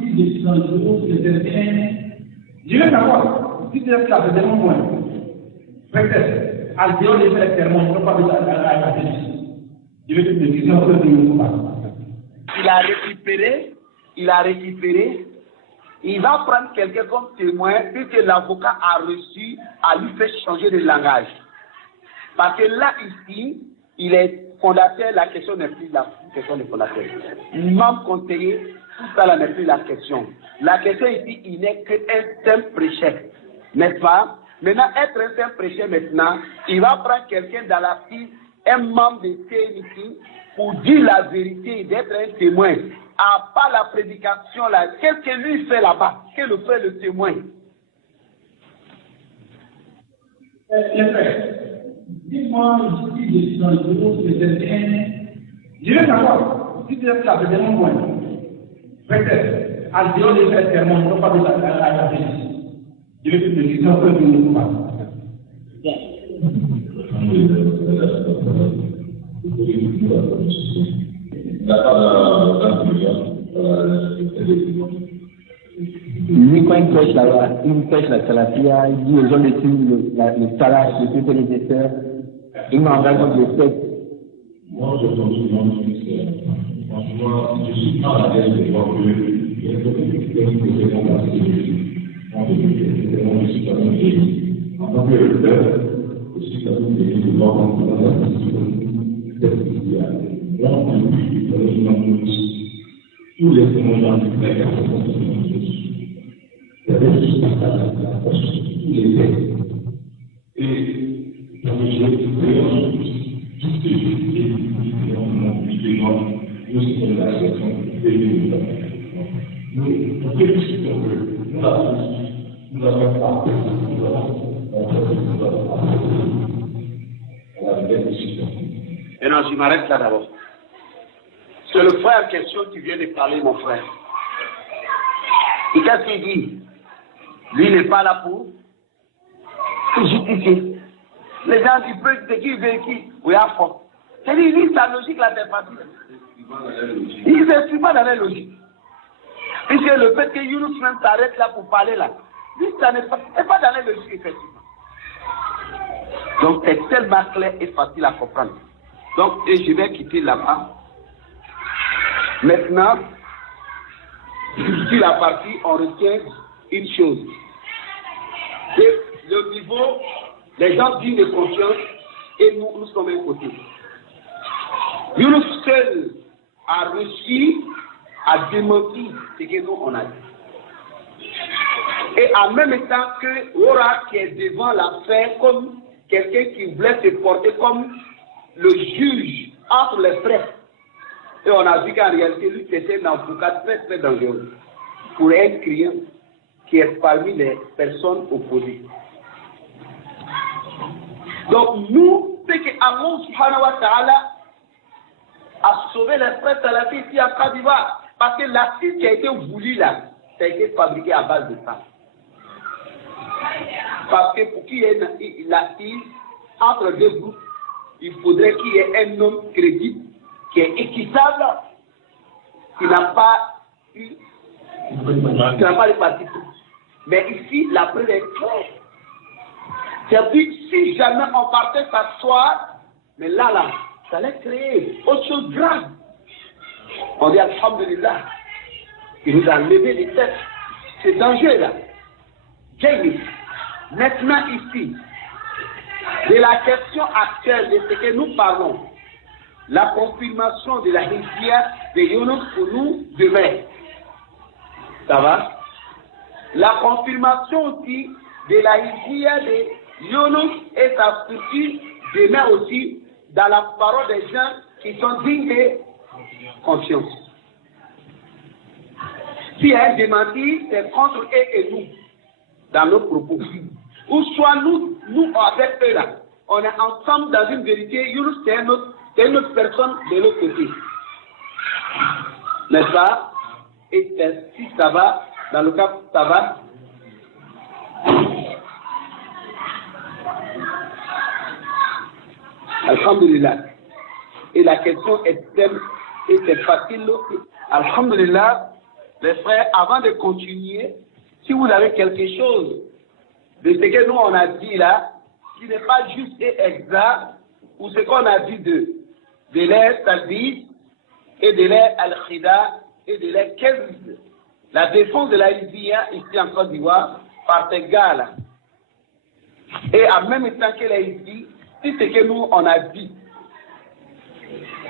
si je suis dans le bureau, si je vais savoir si c'est la vraiment moins. Peut-être, à Dieu, les frères, serment, je ne pas besoin de la police. Je vais te dire, je il a récupéré, il va prendre quelqu'un comme témoin, puisque l'avocat a reçu, à lui faire changer de langage. Parce que là, ici, il est fondateur, la question n'est plus la question des fondateurs. Membre conseiller, tout ça là n'est plus la question. La question ici, il n'est qu'un simple prêcheur, n'est-ce pas? Maintenant, être un simple prêcheur maintenant, il va prendre quelqu'un dans la piste, un membre de CNIC, pour dire la vérité, d'être un témoin. À part la prédication là, qu'est-ce que lui fait là-bas? Qu'est-ce que fait le témoin? Les frères, dites-moi si je suis dans le bureau, si je vais savoir si c'est la vraiment moins. Peut-être, à Dieu, les frères, serment, je ne pas besoin de la police. Je vais te dire, je ne peux pas. Lui, quand il prêche la salafia, il dit aux gens de suivre le salah, de suivre les éteurs, il m'engage dans le texte. Moi, je pense souvent que franchement, je suis pas à l'aise de voir que il y a beaucoup de personnes qui se font passer dessus. En tant que citoyen en tant que lecteur, aussi ça nous dit de voir comment la situation est spéciale. Là, on dit que tous les témoignages du frère sont c'est-à-dire juste la force, tous les faits. Et dans le jeu, sur l'acceptation et l'unité. Nous félicitons que nous l'avons pas. Et non, je m'arrête là d'abord. C'est le frère en question qui vient de parler, mon frère. Et qu'est-ce qu'il dit? Lui n'est pas là pour justifier. Les gens qui peuvent de qui veulent qui, oui, à fond. C'est-à-dire, lui, sa logique là, c'est facile. Il ne suit pas dans la logique. Puisque le fait que Younous même s'arrête là pour parler là, lui, ça n'est pas dans la logique, effectivement. Donc, c'est tellement clair et facile à comprendre. Donc, et je vais quitter là-bas. Maintenant, sur la partie, on retient une chose. C'est le niveau, les gens dignes de conscience, et nous sommes à côté. Younous seul a réussi à démentir ce que nous on a dit. Et en même temps que Ora qui est devant l'affaire comme quelqu'un qui voulait se porter comme le juge entre les frères. Et on a vu qu'en réalité, lui, c'était un avocat très très dangereux pour un client qui est parmi les personnes opposées. Donc nous, c'est que Allah subhanahu wa ta'ala a sauvé les frères salafistes ici à Côte d'Ivoire. Parce que l'acide qui a été voulu là, ça a été fabriqué à base de ça. Parce que pour qu'il y ait l'acide entre deux groupes, il faudrait qu'il y ait un homme crédible, qui est équitable, qui n'a pas eu, qui n'a pas de parti. Mais ici, la preuve est claire. C'est-à-dire, si jamais on partait s'asseoir, mais là, ça allait créer autre chose grave. On dit alhamdulillah, il nous a levé les têtes. C'est dangereux là. Jamie, maintenant ici, de la question actuelle de ce que nous parlons, la confirmation de la hizbiya de Younous pour nous demain. Ça va? La confirmation aussi de la hizbiya de Younous et sa structure demain aussi dans la parole des gens qui sont dignes de conscience. S'il y a un démenti, c'est contre eux et nous, dans nos propos. Ou soit nous avec eux là, on est ensemble dans une vérité, Younous c'est une autre personne de l'autre côté. N'est-ce pas? Et si ça va, dans le cas ça va. Alhamdulillah. Et la question est simple et c'est facile. Alhamdulillah, les frères, avant de continuer, si vous avez quelque chose de ce que nous on a dit là, qui n'est pas juste et exact, ou ce qu'on a dit de l'air talbis et de l'air al-khida et de l'air kezb, la défense de la hizbiya ici en Côte d'Ivoire par ces gars-là. Et en même temps que la hizbiya, si ce que nous on a dit,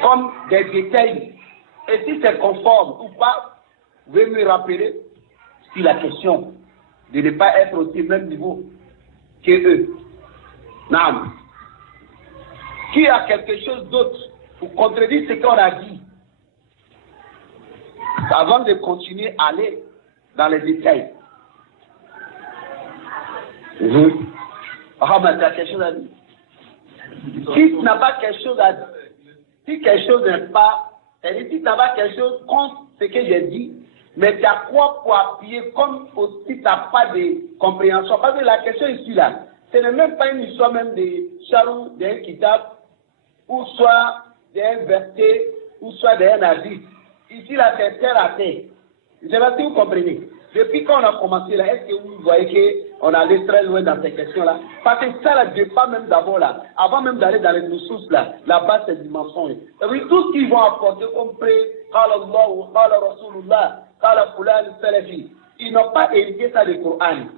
comme des détails, et si c'est conforme ou pas, vous pouvez me rappeler si la question de ne pas être au même niveau que eux. Non. Qui a quelque chose d'autre pour contredire ce qu'on a dit avant de continuer à aller dans les détails? Ah, mais tu as quelque chose à dire? Si tu n'as pas quelque chose à dire, si quelque chose n'est pas, c'est-à-dire si tu n'as pas quelque chose contre ce que j'ai dit, mais tu as quoi pour appuyer comme si tu n'as pas de compréhension? Parce que la question ici là, ce n'est même pas une histoire même de charou, d'un kitab, ou soit d'un verset, ou soit d'un hadith. Ici là, c'est terre à terre. Je ne sais pas si vous comprenez. Depuis quand on a commencé là, est-ce que vous voyez qu'on allait très loin dans ces questions-là? Parce que ça là, je pas même d'abord là, avant même d'aller dans les ressources là, là-bas c'est du mensonge. Et puis tout ce qu'ils vont apporter comme prêt, Qala Allah ou Qala Rasulullah, Qala Fulan Salafi, ils n'ont pas hérité ça du Coran.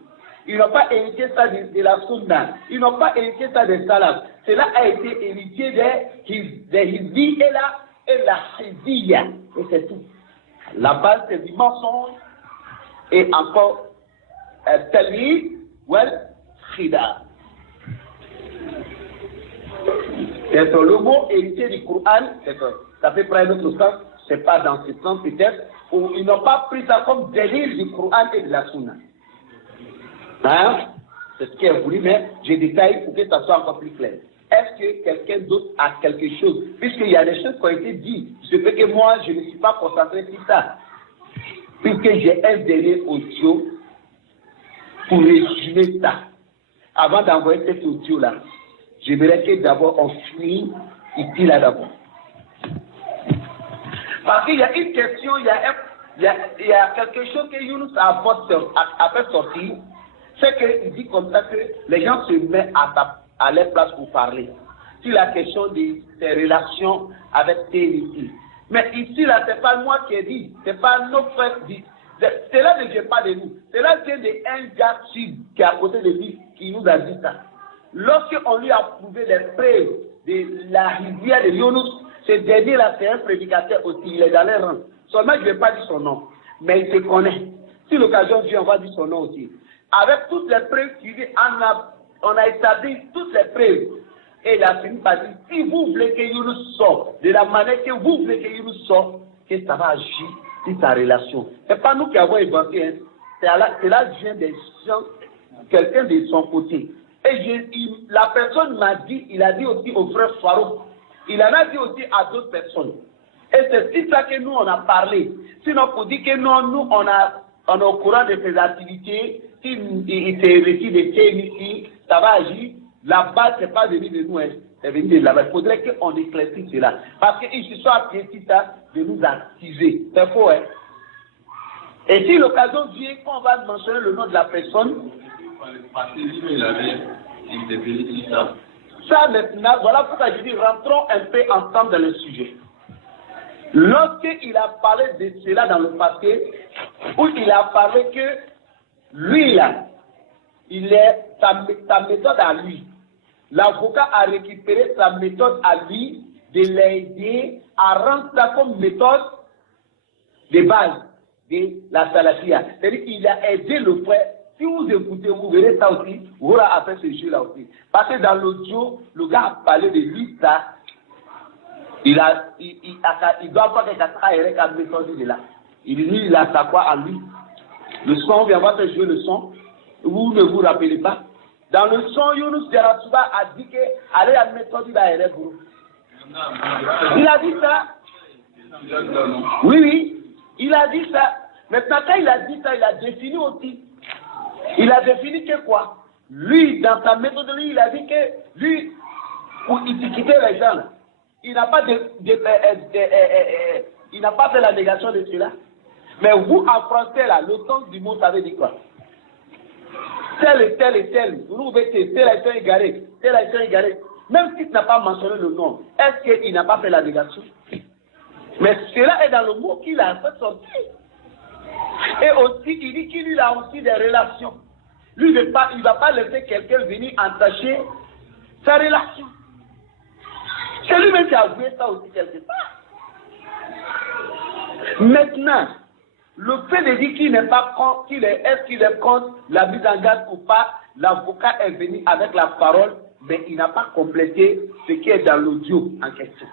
Ils n'ont pas hérité ça de la Sunna. Ils n'ont pas hérité ça des Salaf. Cela a été hérité des Hizbi et la Hizbiya. Et c'est tout. La base c'est du mensonge. Et encore, Talmid ou Khida. C'est le mot hérité du Coran, ça fait près de notre sens, c'est pas dans ce sens peut-être, ou ils n'ont pas pris ça comme délire du Coran et de la Sunna. Hein? C'est ce qu'elle voulu, mais je détaille pour que ça soit encore plus clair. Est-ce que quelqu'un d'autre a quelque chose? Puisqu'il y a des choses qui ont été dites. Je sais que moi, je ne suis pas concentré sur ça. Puisque j'ai un délai audio pour résumer ça. Avant d'envoyer cet audio-là, j'aimerais que d'abord on finisse ici là d'abord. Parce qu'il y a une question, il y a quelque chose que Younous a fait sortir. C'est qu'il dit comme ça que les gens se mettent à leur place pour parler. Sur la question de ses relations avec TNT. Mais ici, là, c'est pas moi qui ai dit, c'est pas nos frères dit. C'est là que je parle de nous. C'est là que j'ai un gars qui est à côté de lui qui nous a dit ça. Lorsqu'on lui a prouvé les preuves de la rivière de Younous, ce dernier-là, c'est un prédicateur aussi, il est dans les rangs. Seulement, je ne vais pas dire son nom, mais il se connaît. Si l'occasion vient, on va dire son nom aussi. Avec toutes les preuves qu'il dit, on a établi toutes les preuves. Et il a fini par dire, si vous voulez que Younous sorte, de la manière que vous voulez que Younous sorte, que ça va agir sur sa relation. Ce n'est pas nous qui avons inventé, hein. C'est là que vient des gens, quelqu'un de son côté. Et la personne m'a dit, il a dit aussi au frère Farouk, il en a dit aussi à d'autres personnes. Et c'est sur ça que nous, on a parlé. Sinon, pour dire que non, nous, on est au courant de ces activités, s'il s'est réussi de ici, ça va agir. La base, ce n'est pas venu de nous, hein. C'est venu de là-bas. Il faudrait qu'on éclaircisse cela. Parce qu'ils se sont appuyés sur ça de nous activer. C'est faux, hein. Et si l'occasion vient, qu'on va mentionner le nom de la personne, ça maintenant, voilà pourquoi je dis, rentrons un peu ensemble dans le sujet. Lorsqu'il a parlé de cela dans le passé, où il a parlé que lui là, il est sa méthode à lui. L'avocat a récupéré sa méthode à lui de l'aider à rendre ça comme méthode de base de la salafia. C'est-à-dire qu'il a aidé le frère. Si vous écoutez, vous verrez ça aussi, vous aurez fait ce jeu-là aussi. Parce que dans l'audio, le gars a parlé de lui, ça. Il doit avoir quelque chose à méthode de là. Il a sa quoi en lui. Le son, on vient voir faire jouer le son. Vous ne vous rappelez pas. Dans le son, Younous Diaratuba a dit que allez à méthode de la RF. Il a dit ça. Oui. Il a dit ça. Maintenant, quand il a dit ça, il a défini aussi. Il a défini que quoi? Lui, dans sa méthode, il a dit que lui, pour étiqueter les gens, là, il n'a pas il n'a pas fait la négation de cela. Mais vous, en français, là, le sens du mot, ça veut dire quoi? Tel et tel et tel. Vous pouvez dire tel et tel égaré, tel et tel égaré. Même s'il n'a pas mentionné le nom, est-ce qu'il n'a pas fait la négation? Mais cela est dans le mot qu'il a fait sortir. Et aussi, il dit qu'il a aussi des relations. Lui, il ne va pas laisser quelqu'un venir entacher sa relation. C'est lui-même qui a avoué ça aussi quelque part. Maintenant, le fait de dire qu'il n'est pas contre, est-ce qu'il est contre la mise en garde ou pas, l'avocat est venu avec la parole, mais il n'a pas complété ce qui est dans l'audio en question.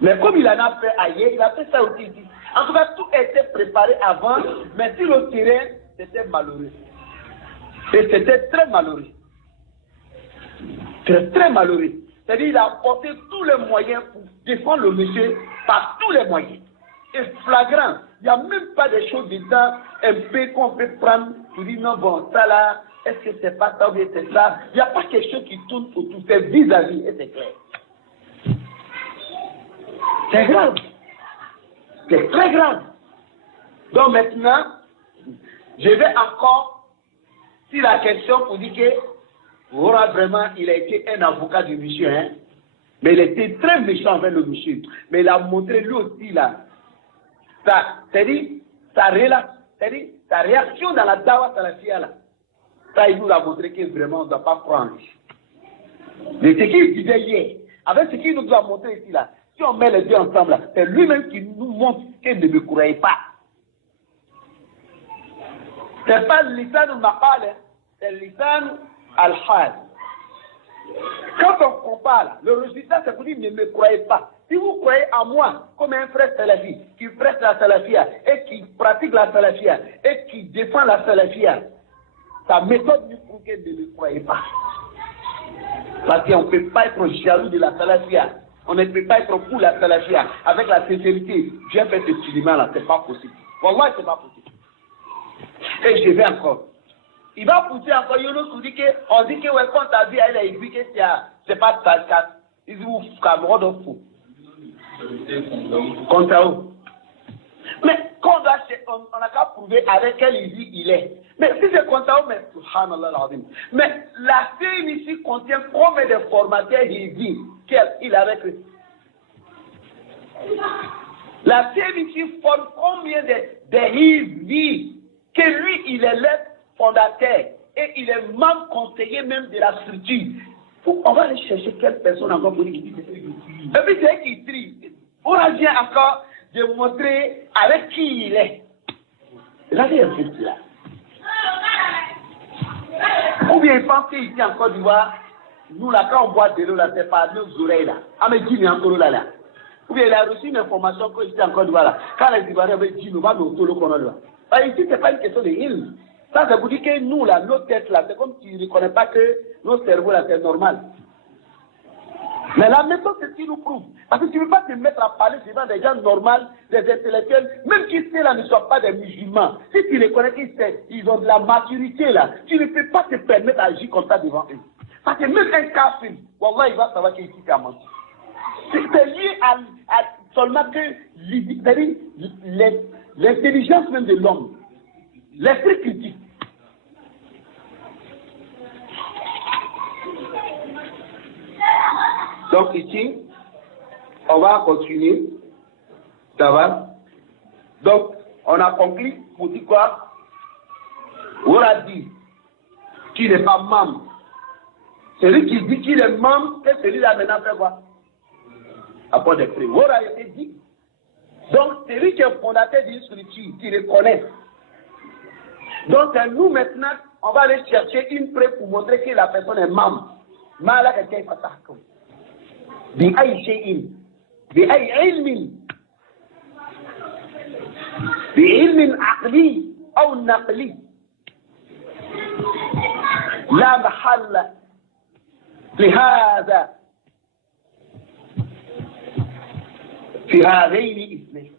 Mais comme il en a fait ailleurs, il a fait ça aussi ici. En tout cas, tout était préparé avant, mais sur le terrain, c'était malheureux. Et c'était très malheureux. C'est très malheureux. C'est-à-dire qu'il a apporté tous les moyens pour défendre le monsieur par tous les moyens. Et flagrant. Il n'y a même pas des choses dedans, un peu qu'on peut prendre pour dire non, bon, ça là, est-ce que c'est pas ça ou bien c'est ça? Il n'y a pas quelque chose qui tourne autour, c'est vis-à-vis, et c'est clair. C'est grave. C'est très grave. Donc maintenant, je vais encore sur la question pour dire que voilà, vraiment, il a été un avocat du monsieur, hein. Mais il était très méchant avec le monsieur. Mais il a montré lui aussi là. C'est-à-dire, sa réaction dans la dawa salafia là. Ça, il nous a montré que vraiment on ne doit pas prendre. Mais ce qu'il disait hier, avec ce qu'il nous a montré ici là, si on met les deux ensemble là, c'est lui-même qui nous montre qu'il ne me croyait pas. C'est pas l'lisan al-maqal, c'est l'lisan al-hal. Quand on compare, le résultat c'est pour dire ne me croyez pas. Si vous croyez en moi comme un frère salafi qui prête la salafia et qui pratique la salafia et qui défend la salafia, sa méthode nous prouve que ne le croyez pas. Parce qu'on ne peut pas être jaloux de la salafia. On ne peut pas être pour la salafia avec la sincérité. J'ai fait ce musulman-là, c'est pas possible. Wallah, c'est pas possible. Et je vais encore. Il va pousser encore Yonos pour dire qu'on dit que ouais, quand ta vie elle est éduquée, c'est pas ta casse. Ils vous Cameroun fou. Contre eux. Mais quand on n'a qu'à prouver avec quelle vie il est. Mais si c'est contre eux, mais subhanallah l'azim. Mais la scène ici contient combien de formateurs Hivi qu'il a avec eux. La scène ici forme combien de Hivi que lui il est le fondateur et il est membre conseiller même de la structure. On va aller chercher quelle personne encore pour dire. Et puis c'est qui trie. On a bien encore de montrer avec qui il est. Regardez un peu là. Ou bien il pense qu'ici en Côte d'Ivoire, nous là quand on boit de l'eau là, c'est par nos oreilles là. Ah mais dis-moi encore là. Ou bien il a reçu une information qu'ici en Côte d'Ivoire là. Quand les Ivoiriens avaient dit nous va nous autour qu'on a là. Ici c'est pas une question de île. Ça vous dit que nous là, nos têtes là, c'est comme si tu ne reconnais pas que nos cerveaux là c'est normal. Mais la méthode, c'est ce qui nous prouve. Parce que tu ne peux pas te mettre à parler devant des gens normaux, des intellectuels, même qui là ne sont pas des musulmans. Si tu les connais, ils ont de la maturité là, tu ne peux pas te permettre d'agir comme ça devant eux. Parce que même un kafir, wallah, il va savoir qu'il t'a menti. C'est lié à seulement que l'intelligence même de l'homme, l'esprit critique. Donc ici, on va continuer. Ça va? Donc, on a conclu pour dire quoi? On a dit qu'il n'est pas membre. Celui qui dit qu'il est membre, c'est celui-là maintenant fait quoi? Après des prix. On a été dit. Donc, celui qui est fondateur d'une structure, qui le connaît. Donc, nous maintenant, on va aller chercher une preuve pour montrer que la personne est membre. Mais là, quelqu'un est pas ça. بأي شيء بأي علم بعلم عقلي أو نقلي لا محل لهذا في هذين الاثنين.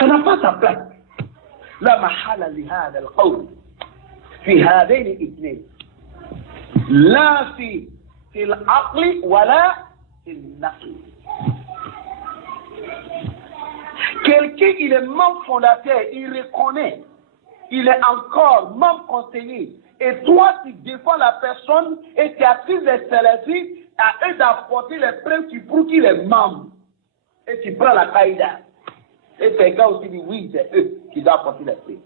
Ça n'a pas sa place. لا محل لهذا القول في هذين الاثنين. لا في العقل ولا في النقل. Quelqu'un, il est membre fondateur, il reconnaît, il est encore membre conseiller. Et toi, tu défends la personne et tu accuses les salafis à eux d'apporter les preuves qui prouvent qu'il est membre. Et tu prends la caïda. Et ces gars aussi disent oui, c'est eux qui doivent apporter les preuves.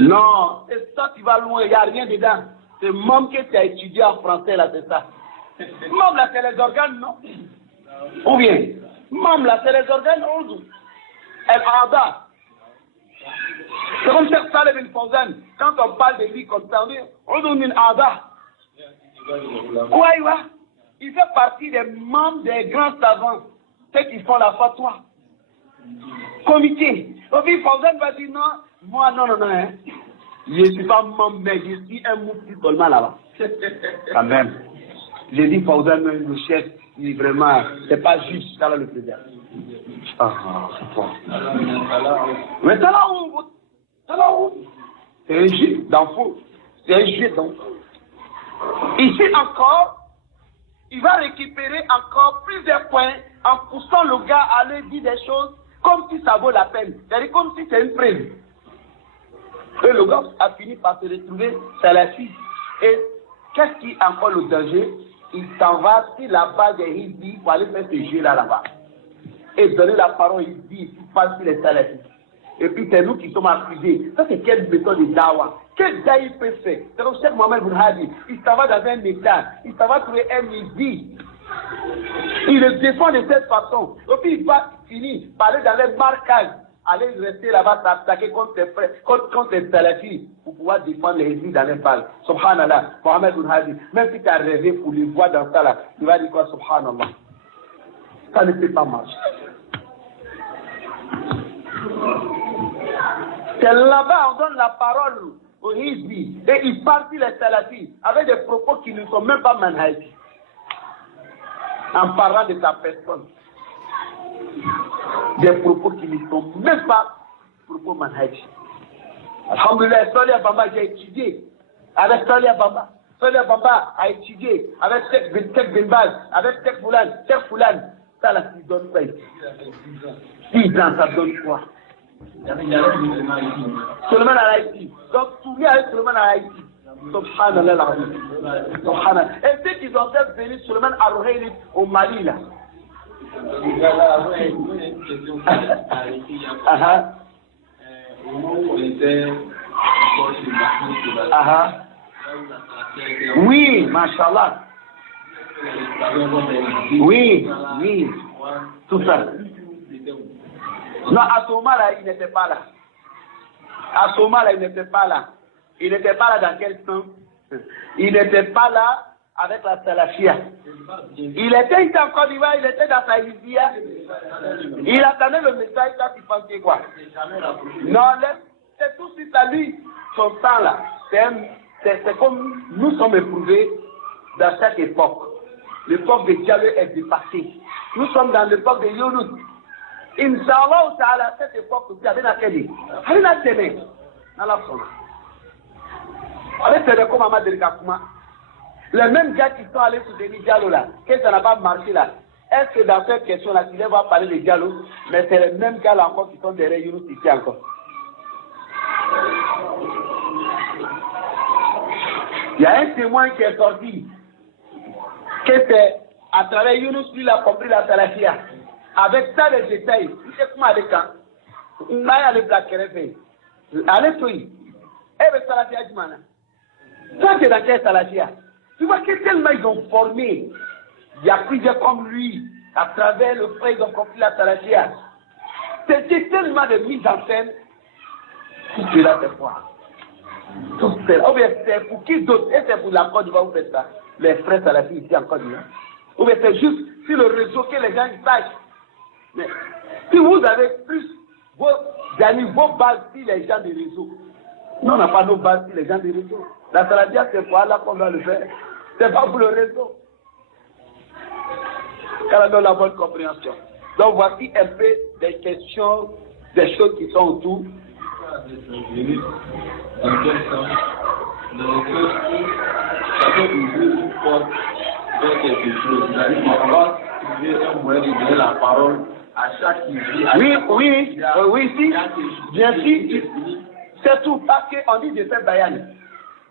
Non, c'est ça qui va loin, il n'y a rien dedans. C'est membre que tu as étudié en français là, c'est ça. Membre là, c'est les organes, non? Ou bien, membre là, c'est les organes, elle ada. C'est comme Cheikh Saleh bin Fawzan, quand on parle de lui comme ça, on dit une ada. Quoi, il fait partie des membres des grands savants, ceux qui font la fatwa. Comité. Et puis Fawzan va dire non, moi non, hein. Je ne suis pas membre, mais je suis un moufti seulement là-bas. Quand même. J'ai dit Fawzan, le chef, il est vraiment, c'est pas juste dans le président. C'est quoi? Mais ça là où c'est un jeu d'enfant. C'est un jeu d'enfant. Ici encore, il va récupérer encore plusieurs points en poussant le gars à aller dire des choses comme si ça vaut la peine. C'est-à-dire comme si c'est une preuve. Et le gars a fini par se retrouver salafi. Et qu'est-ce qui est encore le danger? Il s'en va sur la base des Hizbi pour aller faire ce jeu-là-bas. Et donner la parole Hizbi pour passer sur les salafis. Et puis c'est nous qui sommes accusés. Ça c'est quelle méthode de dawa? Quel dawa il peut faire? C'est comme Cheikh Mohamed Boulhadi. Il s'en va dans un état. Il s'en va trouver un Hizbi. Il le défend de cette façon. Et puis il va finir par aller dans les marquages aller rester là-bas, s'attaquer contre tes salafis pour pouvoir défendre les îles dans les balles. Subhanallah, Mohamed bin Hadi, même si tu as rêvé pour les voir dans ça là, tu vas dire quoi, Subhanallah. Ça ne peut pas marcher. C'est là-bas, on donne la parole aux Hizbi et ils partent les salafis avec des propos qui ne sont même pas manhaji. En parlant de ta personne. Des propos qui ne sont même pas propos manhaji. Alhamdulillah, Solia Bamba, j'ai étudié avec Solia Bamba. Solia Bamba a étudié avec Cheikh Bin Baz, avec Cheikh Foulan. Ça là, qui donne quoi? 10 ans, ça donne quoi? Suleiman al-Haïti. Donc, souviens avec Suleiman al-Haïti. Subhanallah al-Azim. Subhanallah. Et ceux qui ont fait venir Suleiman al-Ruhaili au Mali là. Au moment où on était encore chez oui, mashallah. Oui, tout ça. Non, à ce moment-là, il n'était pas là. À ce moment-là, il n'était pas là. Il n'était pas là dans quel sens? Il n'était pas là avec la salafia. Il était ici en Côte d'Ivoire, il était dans sa Izia. Il attendait le message quand il pensait quoi? Non, c'est tout de suite à lui, son temps là. C'est comme nous sommes éprouvés dans chaque époque. L'époque de Diallo est dépassée. Nous sommes dans l'époque de Younous. Inch'Allah, à cette époque, vous avez la télé. Vous avez la télé. Dans la zone. Avec ces comme Ahmad Delkakouma, les mêmes gars qui sont allés soutenir Diallo là, que ça n'a pas marché là, est-ce que dans cette question-là, tu va parler de Diallo, mais c'est les mêmes gars là encore qui sont derrière Younous ici encore. Il y a un témoin qui est sorti, que c'est à travers Younous, lui, il a compris la salafia. Avec ça, les détails, tu sais comment aller quand? On a allé plaquer. Allez, toi. Et le salafia du mana. Ça, c'est dans quel salafia? Tu vois que tellement ils ont formé, il y a plusieurs comme lui, à travers le frère, ils ont compris la salafia. C'était tellement de mise en scène, tout cela c'est quoi? Tout cela. Ou bien c'est pour qui d'autre? Et c'est pour la Côte d'Ivoire, vous faites ça. Les frères salafis ici en Côte d'Ivoire. Ou bien c'est juste sur le réseau que les gens sachent. Mais si vous avez plus vos bases sur les gens des réseaux, nous on n'a pas nos bases sur les gens des réseaux. La salafia, c'est pour Allah qu'on doit le faire. C'est pas pour le réseau. Car on a la bonne compréhension. Donc voici un peu des questions, des choses qui sont autour. Dans quel sens? Dans le sens où ça peut ouvrir une porte vers quelque chose. C'est-à-dire qu'on va trouver un moyen de donner la parole à chaque individu. Oui, si. Bien sûr. C'est tout parce qu'on dit de faire bayan.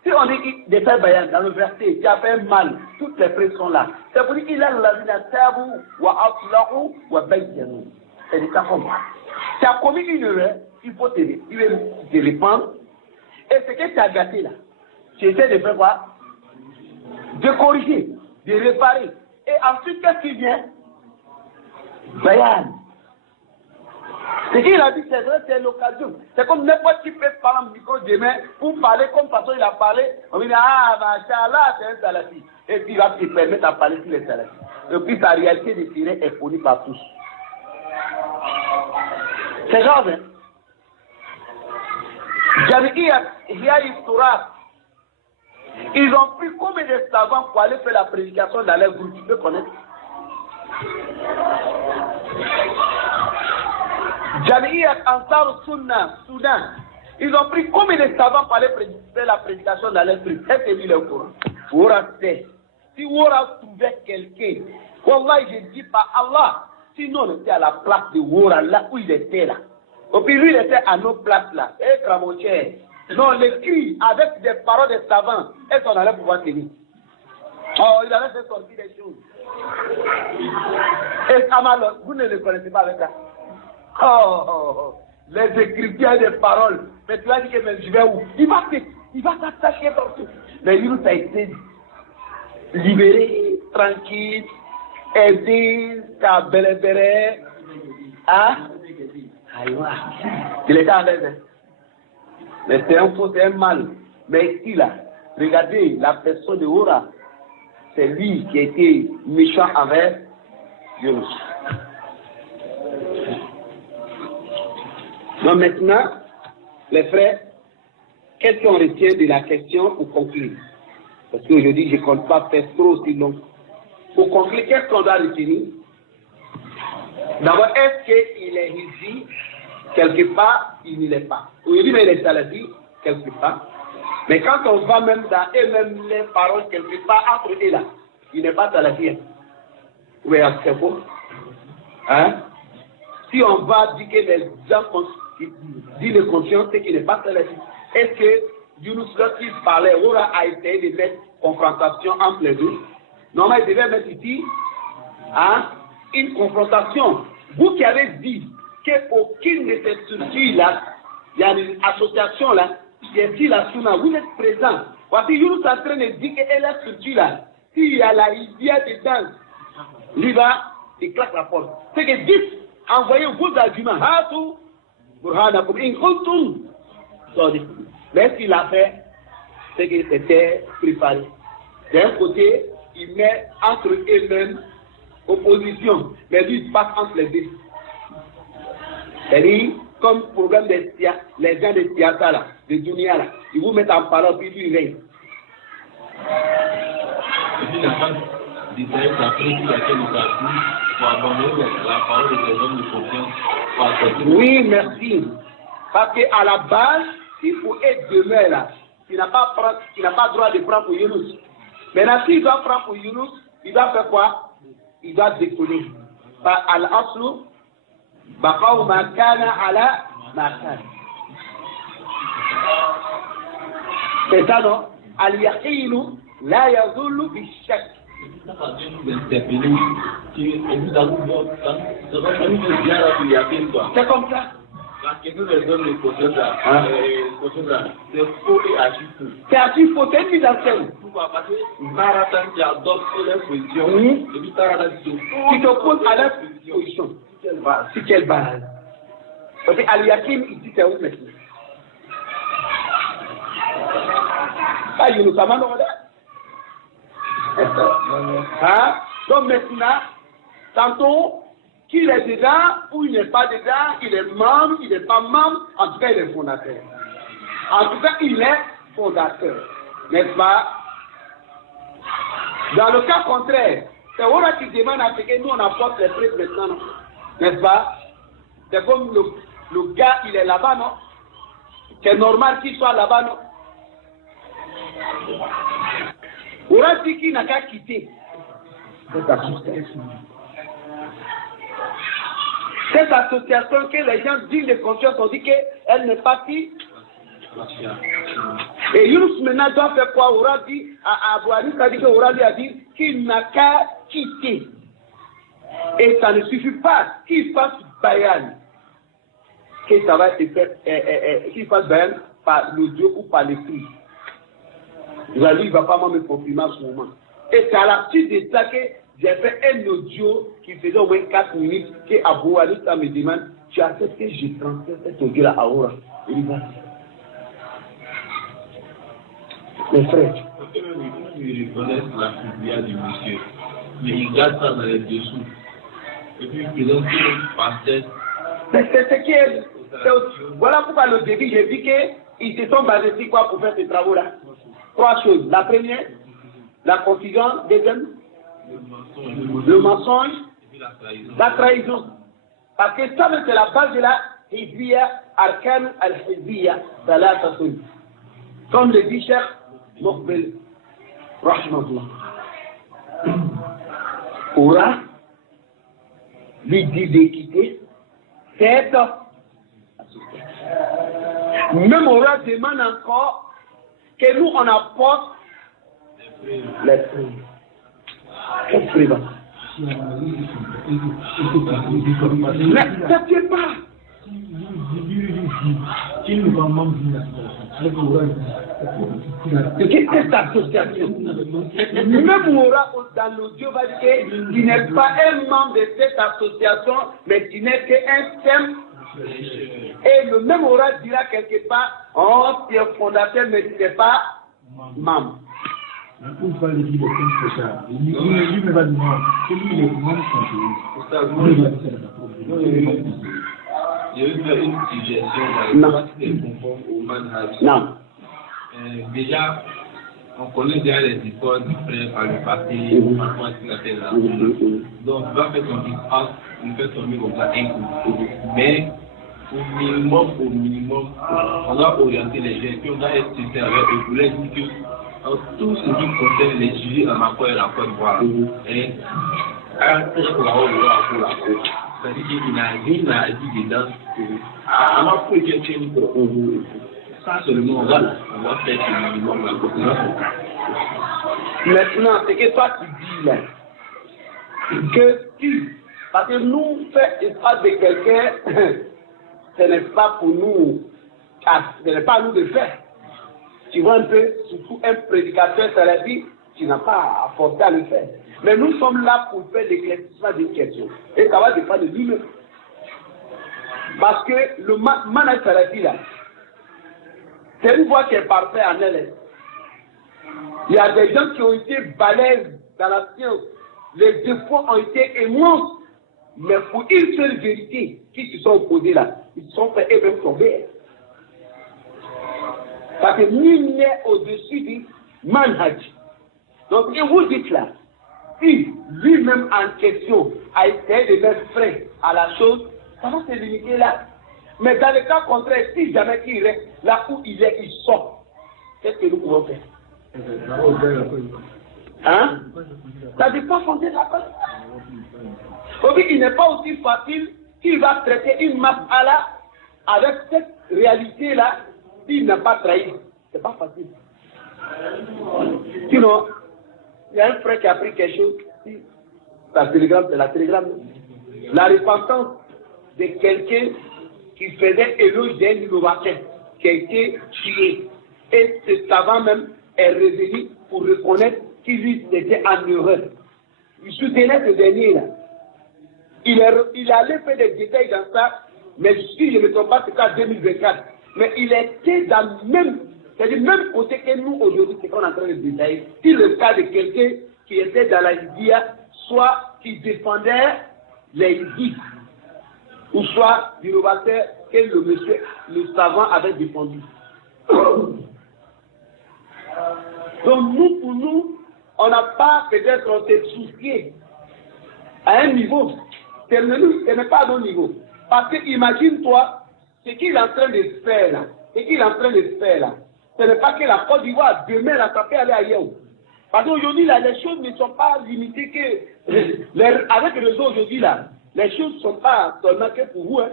Si on dit de faire bayan dans le verset, tu as fait mal, toutes les phrases sont là. C'est pour dire qu'il a la vie tabu wa atlahu wa bayyanu. C'est de ça qu'on parle. Tu as commis une erreur, il faut te répandre. Et ce que tu as gâté là, tu essaies de faire quoi? De corriger, de réparer. Et ensuite, qu'est-ce qui vient? Bayan. Ce qu'il a dit, c'est vrai, c'est l'occasion. C'est comme n'importe qui peut parler en micro demain pour parler comme façon il a parlé. On dit, ah, machallah, c'est un salafi. Et puis il va te permettre de parler sur les salafis. Et puis sa réalité de terrain est connue par tous. C'est grave, hein? Jami'iyat Ihya'i Turas. Ils ont pris combien de savants pour aller faire la prédication dans leur groupe? Tu peux connaître? Jami'iyat Ansar Sunna, Soudan. Ils ont pris combien de savants pour aller faire la prédication dans leur groupe? Est-ce que lui est au courant? Wora sait. Si Wora trouvait quelqu'un, Wallah, je dis pas Allah, sinon on était à la place de Wora, là où il était là. Et puis lui, il était à nos places là. Et Kramontier. Non, les cris avec des paroles de savants, est-ce qu'on allait pouvoir tenir? Oh, il allait faire sortir des choses. Et Amal, vous ne le connaissez pas avec ça. Oh, les écritures des paroles. Mais tu vas dire que mais je vais où? Il va s'attacher partout. Mais lui, ça a été libéré, tranquille, aidé, t'as belébéré. Hein? Il était à l'aise. Mais c'est un faux, c'est un mal. Mais ici, là, regardez, la personne de Hora, c'est lui qui a été méchant avec Yunus. Donc maintenant, les frères, qu'est-ce qu'on retient de la question pour conclure? Parce qu'aujourd'hui, je ne compte pas faire trop aussi long. Pour conclure, qu'est-ce qu'on doit retenir? D'abord, est-ce qu'il est ici? Quelque part, il ne l'est pas. Aujourd'hui, il est salafi, quelque part. Mais quand on va même dans eux-mêmes les paroles, quelque part, entre eux là, il n'est pas salafi. Oui, c'est faux. Hein? Si on va dire que les gens disent de conscience, c'est qu'il n'est pas salafi. Est-ce que Yunus, lorsqu'il parlait, Hora a essayé de mettre confrontation entre les deux? Normalement, il devait mettre ici une confrontation. Vous qui avez dit qu'aucune de ces structures-là, il y a une association-là, qui est dit la Sunna, vous êtes présent. Voici, Yunus est en train de dire que la structure-là, s'il y a la idée dedans, il va, il claque la porte. C'est que dites, envoyez vos arguments. Hatu, burhanakum, in kuntum. Mais ce qu'il a fait, c'est que c'était préparé. D'un côté, il met entre eux-mêmes opposition, mais lui, il passe entre les deux. C'est-à-dire, comme problème des les gens de Tiata, là, de Dunia, là, ils vous mettent en parole, puis lui, il règne. Et puis, la femme d'Israël, ça fait qu'il y a quelques parties pour abandonner la parole de ces hommes de confiance. Oui, merci. Parce qu'à la base, il faut être demain là. Il n'a pas droit de prendre pour Yunus. Maintenant, s'il doit prendre pour Yunus, il doit faire quoi? Il doit décoller. Par al-aslu, baqaw ma kana ala ma kana. C'est ça, non? Al-yaqinu la yazullu bi-shak. C'est comme ça. La question des hommes de conscience là, c'est faux et archi faux. C'est archi faux, c'est une mise en scène. Pourquoi? Parce que Taratan qui adopte leur position, et puis Taratan qui t'oppose à leur position. Sur quelle base? Parce que Al-Yakim, il dit c'est où maintenant? Ah, il nous a mal donc maintenant, tantôt, qu'il est dedans ou il n'est pas dedans, il est membre, il n'est pas membre, en tout cas il est fondateur. En tout cas, il est fondateur. N'est-ce pas? Dans le cas contraire, c'est Hora qui demande à ce que nous on apporte les preuves maintenant, n'est-ce pas? C'est comme le gars, il est là-bas, non? C'est normal qu'il soit là-bas, non? Hora dit qu'il n'a qu'à quitter cette association. Cette association que les gens disent de conscience ont dit qu'elle n'est pas qui. Et Yunus maintenant doit faire quoi? Hora dit, à Abouani, ça dit que Hora lui a dit qu'il n'a qu'à quitter. Et ça ne suffit pas qu'il fasse bayan. Que ça va se faire, qu'il fasse bayan par l'audio ou par l'écrit. Lui, il ne va pas me confirmer à ce moment. Et c'est à la suite de ça que j'ai fait un audio qui faisait au moins 4 minutes que Abou Ali ça me demande, tu acceptes que je transfère cet audio-là à Hora? Il va. Mes frères. Ils reconnaissent la filière du monsieur, mais ils gardent ça dans les dessous. Et puis ils présentent une pasteur. C'est ce qui est. Voilà pourquoi le début, j'ai dit qu'ils se sont basés sur quoi pour faire ces travaux-là? 3 choses. La première, la confusion. Deuxième, le mensonge, la trahison. Parce que ça, c'est la base de la hizbiya, arkan al-hizbiya, salatatun. Comme le dit Cheikh Mokhbel, rahmatullah. Hora lui dit de quitter cette association. Même Hora demande encore que nous on apporte les preuves. Quelle preuve? Ne t'inquiète pas. Qu'est-ce que cette association? Même Hora dans l'audio va dire qu'il n'est pas un membre de cette association, mais qu'il n'est qu'un simple Et le même oracle dira quelque part, oh, tu es fondateur, mais tu n'es pas membre. Pour faire les livres comme ça, lui ne va dire non, c'est lui les membres Il y a eu une suggestion qui est conforme au manhaj. Non. Déjà, on connaît déjà les histoires du frère par le passé, par rapport à ce qu'il a fait là. Donc, il va faire son différence, il fait tomber comme ça un coup. Mais, au minimum, on doit orienter les gens, puis on doit être sincère avec eux. Je voulais dire que tout ce qui concerne les sujets en accord et en Côte d'Ivoire, c'est-à-dire qu'il n'a rien à dire dedans. On va faire quelque chose. Ça seulement, on va faire ce minimum là. Maintenant, c'est que toi tu dis là, que tu, parce que nous, faire espace de quelqu'un, ce n'est pas pour nous, ce n'est pas à nous de faire. Tu vois un peu, surtout un prédicateur, ça l'a dit, tu n'as pas à forcer à le faire. Mais nous sommes là pour faire l'éclaircissement d'une question. Et ça va dépendre de lui-même. Parce que le manhaj salafi là, c'est une voie qui est parfaite en elle. Il y a des gens qui ont été balèzes dans la science. Les défauts ont été immenses. Mais pour une seule vérité, qui se sont opposés là, ils se sont fait eux-mêmes tomber. Parce que nul n'est au-dessus du manhaj. Donc, et vous dites là, si lui-même en question a essayé de mettre frein à la chose, ça va se limiter là. Mais dans le cas contraire, si jamais il reste là où il est, il sort. Qu'est-ce que nous pouvons faire? Hein? Ça dépend fonder la personne. Il n'est pas aussi facile qu'il va traiter une mas'ala avec cette réalité-là s'il n'a pas trahi. C'est pas facile. Sinon, il y a un frère qui a pris quelque chose. La télégramme, c'est la télégramme. La repentance de quelqu'un qui faisait éloge d'un innovateur qui a été tué. Et ce savant même est revenu pour reconnaître qu'il était en erreur. Il soutenait ce dernier-là. Il allait faire des détails dans ça, mais si je ne me trompe pas, c'est qu'en 2024. Mais il était dans le même, c'est-à-dire même côté que nous aujourd'hui, c'est qu'on est en train de détailler. Si le cas de quelqu'un qui était dans la Libya, soit qui défendait les Libys, ou soit l'innovateur que le monsieur, le savant avait défendu. Donc nous, pour nous, on n'a pas peut-être été souciés à un niveau. Ce n'est pas à nos niveaux. Parce que imagine-toi, ce qu'il est en train de faire là, ce n'est pas que la Côte d'Ivoire, demain, ça peut aller ailleurs. Parce qu'aujourd'hui, là, les choses ne sont pas limitées que... avec le réseau aujourd'hui, là, les choses ne sont pas seulement que pour vous. Hein.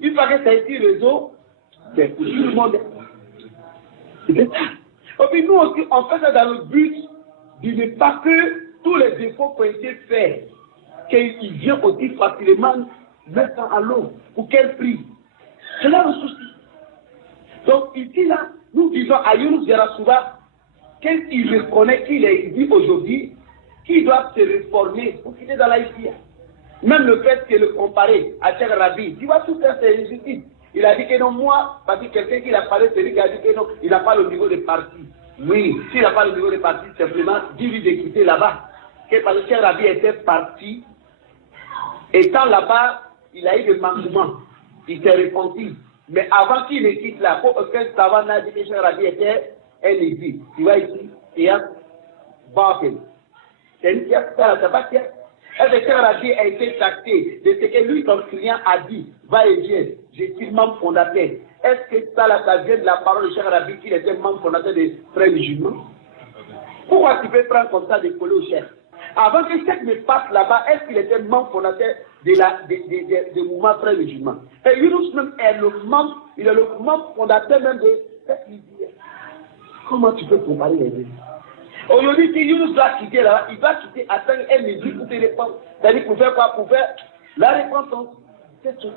Une fois que ça a été réseau, c'est pour tout le monde. Et puis nous aussi, on fait ça dans le but de ne pas que tous les défauts qui ont été faits, qu'ils viennent aussi facilement mettre à l'eau. Pour quel prix? C'est là le souci. Donc ici, là, nous disons à Younous Yarasouba, qu'il reconnaît qu'il est dit aujourd'hui, qu'il doit se réformer pour qu'il est dans l'Aïtia. Même le fait que le comparer à Cheikh Rabi, tu vois tout ça, c'est injustice. Il a dit que non, moi, parce que quelqu'un qui a parlé, c'est lui qui a dit que non, il n'a pas le niveau de parti. Oui, s'il n'a pas le niveau de parti, simplement, dis-lui de quitter là-bas. Parce que Cheikh Rabi était parti, étant là-bas, il a eu des manquements. Il s'est repenti. Mais avant qu'il ne quitte là, pour aucun savant n'a dit que Cheikh Rabi était un exil. Tu vois ici, il y a Bakel. C'est une pièce, c'est pas pièce. Est-ce que Cheikh Rabi a été taxé de ce que lui, son client, a dit, va et viens, je suis membre fondateur. Est-ce que ça, là, ça vient de la parole de Cheikh Rabi qu'il était membre fondateur des frères musulmans? Pourquoi tu peux prendre comme ça des coller au chef? Avant que Cheikh ne passe là-bas, est-ce qu'il était membre fondateur des mouvements frères musulmans? Et Younous même est le membre, il est le membre fondateur même de cette idée. Comment tu peux comparer les deux? Aujourd'hui, si Younous doit quitter là, il va quitter à 5 minutes pour te répondre. C'est-à-dire pour faire quoi? Pour faire la repentance. C'est tout.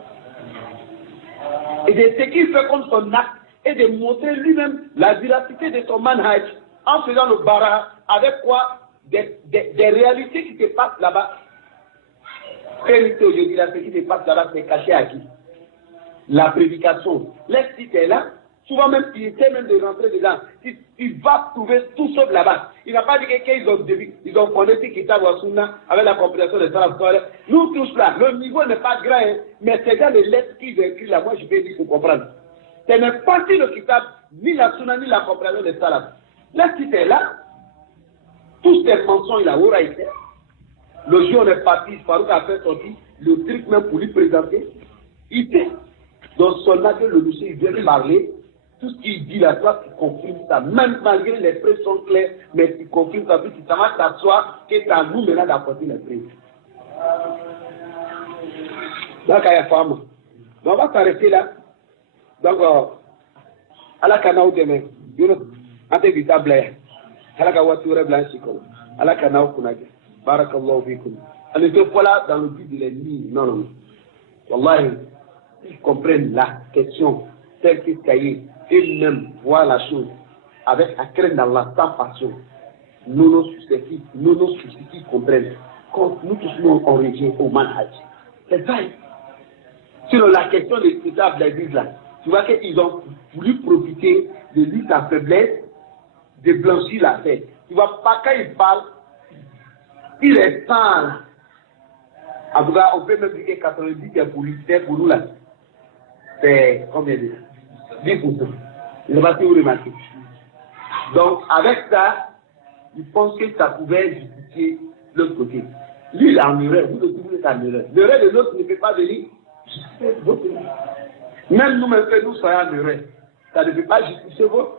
Et de ce qu'il fait comme son acte et de montrer lui-même la véracité de son manhaj en faisant le bara avec quoi? Des réalités qui se passent là-bas. Réalité aujourd'hui, là, ce qui se passe là-bas, c'est caché à qui? la prédication. L'ex-titre est là, souvent même il essaie même de rentrer dedans. Il va trouver tout sauf là-bas. Il n'a pas dit qu'ils ont fondé Kitab wa Sunna avec la compréhension des salafs. Nous tous là, le niveau n'est pas grand, hein, mais c'est dans les lettres qu'ils ont écrites là, moi je vais dire pour comprendre. C'est même pas si le Kitab, ni la Sunna, ni la compréhension des salafs. L'ex-titre est là, tous ces mensonges il a été. Le jour on est parti, Farouk a fait sortir le truc même pour lui présenter. Il fait. Donc son acte, le monsieur, il vient lui parler. Tout ce qu'il dit là, toi, tu confirmes ça. Même malgré les preuves sont claires, mais tu confirmes ça. Puis tu t'en vas t'asseoir que c'est à nous maintenant d'apporter les preuves. Donc, il y a femme. Donc, on va s'arrêter là. Donc, à la canal demain, on te dit à Blair. À la Kawature Blanchi. À la canal Kunagi. Barakallahu fikum. On n'était pas là dans le but de l'ennemi. Non, non. Wallahi, ils comprennent la question telle qu'il cahier et même voir la chose avec la crainte d'Allah sans passion. Nous nos soucis, qui comprennent. Quand nous tous nous on revient au manhaj. C'est ça. Sur la question des kitabs de l'église là, tu vois qu'ils ont voulu profiter de lui sa faiblesse, de blanchir la tête. Tu vois pas quand il parle, il est sale. En tout cas, on peut même dire que 90 est pour lui, c'est pour nous là. C'est combien de 10%. Je ne sais pas si vous remarquez. Donc, avec ça, il pense que ça pouvait justifier l'autre côté. Lui, il est en erreur. Vous aussi, vous êtes en erreur. L'erreur de l'autre ne peut pas venir justifier votre erreur. Même nous-mêmes, que nous soyons en erreur, ça ne peut pas justifier vos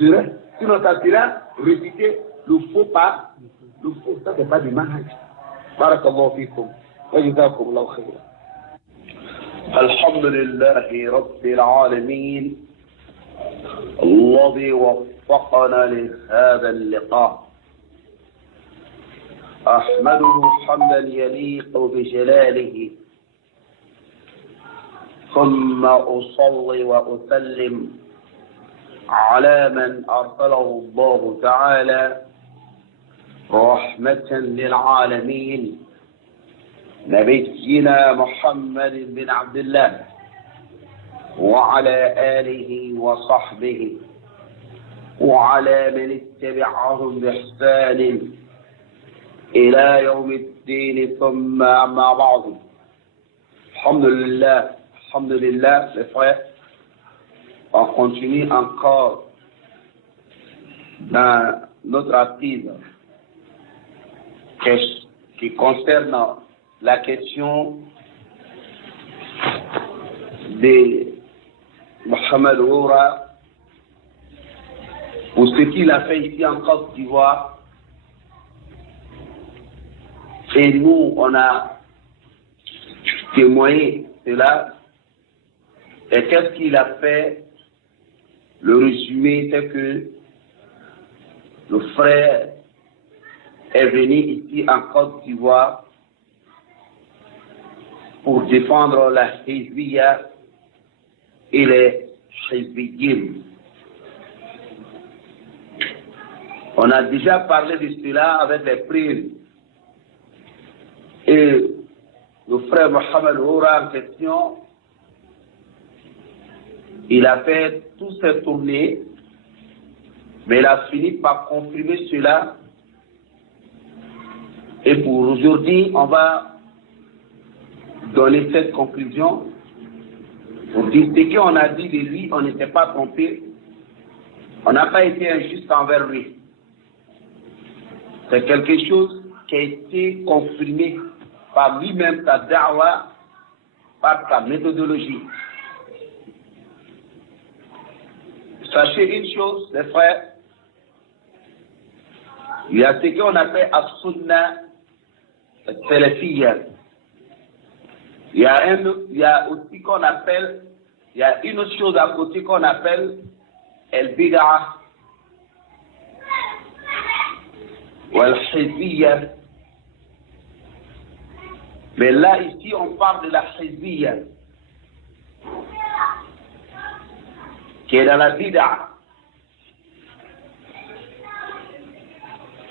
erreurs. Sinon, ça sera réciter le faux pas. Le faux, ça, ce n'est pas du manhaj. Barakallahu fikum. وجزاكم الله خيرا. الحمد لله رب العالمين الذي وفقنا لهذا اللقاء. أحمده حمدا يليق بجلاله، ثم أصلي وأسلم على من أرسله الله تعالى رحمة للعالمين، نبينا محمد بن عبد الله وعلى آله وصحبه وعلى من اتبعهم بإحسان إلى يوم الدين، ثم أما بعد. Alhamdulillah, les frères, on continue encore dans notre activité qui concerne la question de Mohamed Oura pour ce qu'il a fait ici en Côte d'Ivoire. Et nous, on a témoigné cela. Et qu'est-ce qu'il a fait? Le résumé, c'est que le frère est venu ici en Côte d'Ivoire pour défendre la Hizbiyya et les Hizbiyyin. On a déjà parlé de cela avec les preuves. Et le frère Mohamed Oura en question, il a fait toutes ces tournées, mais il a fini par confirmer cela. Et pour aujourd'hui, on va donner cette conclusion pour dire ce qu'on a dit de lui, on n'était pas trompé, on n'a pas été injuste envers lui. C'est quelque chose qui a été confirmé par lui-même, sa da'wa, par sa méthodologie. Sachez une chose, les frères, il y a ce qu'on appelle as-sunnah salafiyya. Il y a aussi qu'on appelle, il y a une autre chose à côté qu'on appelle al-bid'ah ou al-hizbiyya. Mais là, ici, on parle de la hizbiyya, qui est dans la bid'ah.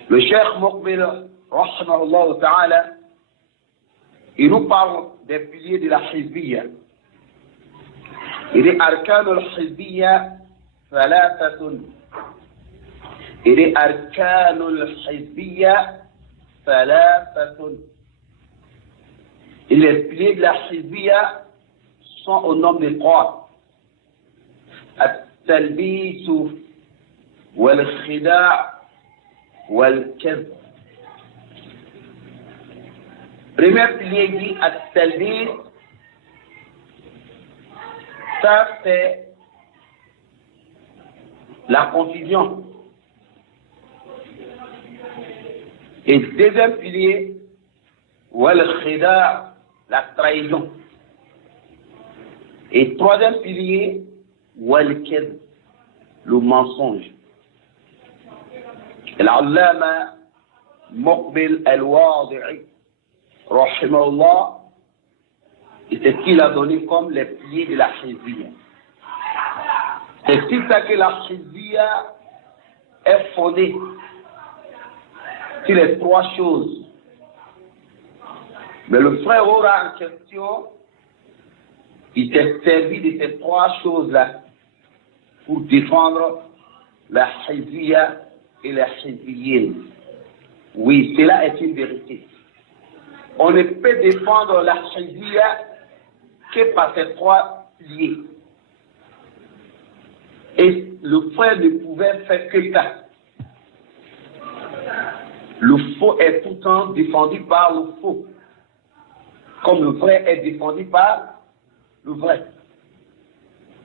Le cheikh Muqbil, rahimahullah ta'ala, il nous parle des piliers de la hizbiyya. Il est arkanul hizbiyya thalathatun. Il est arkanul hizbiyya thalathatun. Et les piliers de la hizbiyya sont au nombre de 3. At-talbis wal-khida' wal-kadhb. Premier pilier dit at-talbis. Ça, c'est la confusion. Et deuxième pilier, wal-khida', la trahison. Et troisième pilier, wal-kadhb, le mensonge. L'allama Muqbil al-Wadi'i, rahimahullah, et c'est ce qu'il a donné comme les piliers de la hizbiyya. C'est si ça que la hizbiyya est fondée sur les 3 choses. Mais le frère Ora en question, il s'est servi de ces 3 choses-là pour défendre la hizbiyya et la hizbiyyin. Oui, cela est une vérité. On ne peut défendre la hizbiyya que par ces 3 piliers. Et le frère ne pouvait faire que ça. Le faux est tout le temps défendu par le faux, comme le vrai est défendu par le vrai.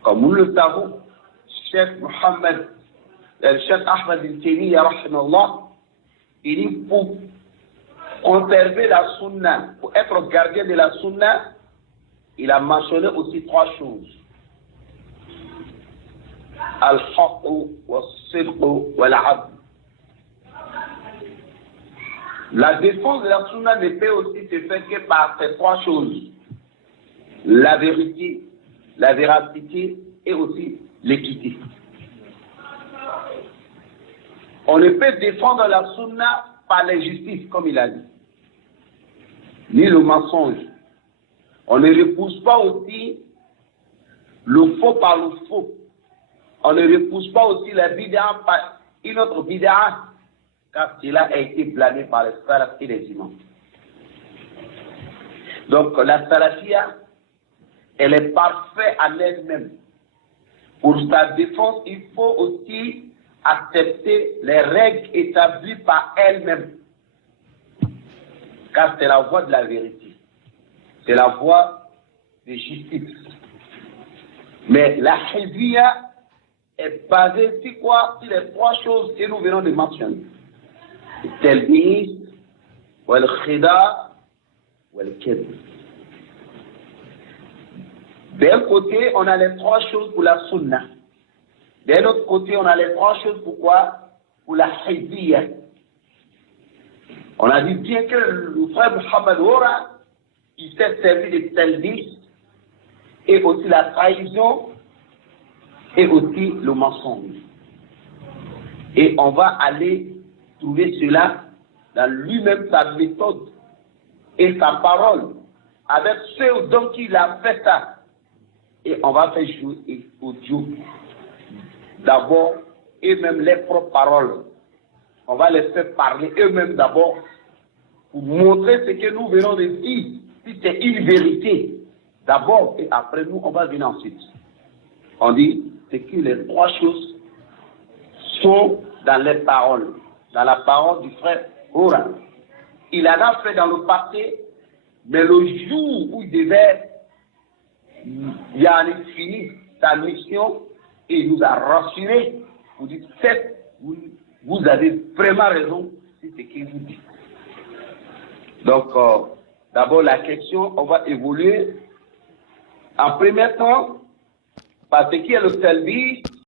Comme nous le savons, Cheikh Ahmad bin Taymiyyah, rahimahullah, il dit pour conserver la sunna, pour être gardien de la sunna, il a mentionné aussi 3 choses. Al-haqq wa-sidq wal-'adl. La défense de la sunna ne peut aussi se faire que par ces 3 choses. La vérité, la véracité et aussi l'équité. On ne peut défendre la sunna par l'injustice, comme il a dit, ni le mensonge. On ne repousse pas aussi le faux par le faux. On ne repousse pas aussi la bid'a par une autre bid'a, car cela a été blâmé par les salafs et les imams. Donc la salafia, elle est parfaite en elle-même. Pour sa défense, il faut aussi accepter les règles établies par elle-même. Car c'est la voie de la vérité. C'est la voie de justice. Mais la hizbiyya est basée sur quoi? Sur les 3 choses que nous venons de mentionner. التلبيس والخداع والكذب. D'un côté, on a les 3 choses pour la sunna. D'un autre côté, on a les 3 choses pour quoi? Pour la hizbiyya. On a dit bien que le frère Muhammad Ora, il s'est servi de talbis et aussi la trahison et aussi le mensonge. Et on va aller trouver cela dans lui-même, sa méthode et sa parole, avec ceux dont il a fait ça. Et on va faire jouer au Dieu d'abord, et même les propres paroles. On va les faire parler eux-mêmes d'abord, pour montrer ce que nous venons de dire, si c'est une vérité, d'abord, et après nous, on va venir ensuite. On dit, c'est que les 3 choses sont dans les paroles. Dans la parole du frère Ora. Il en a fait dans le passé, mais le jour où il devait finir sa mission, et il nous a rassurés pour dire, vous avez vraiment raison, c'est ce qu'il vous dit. Donc, d'abord la question, on va évoluer en premier temps par ce qui est le talbis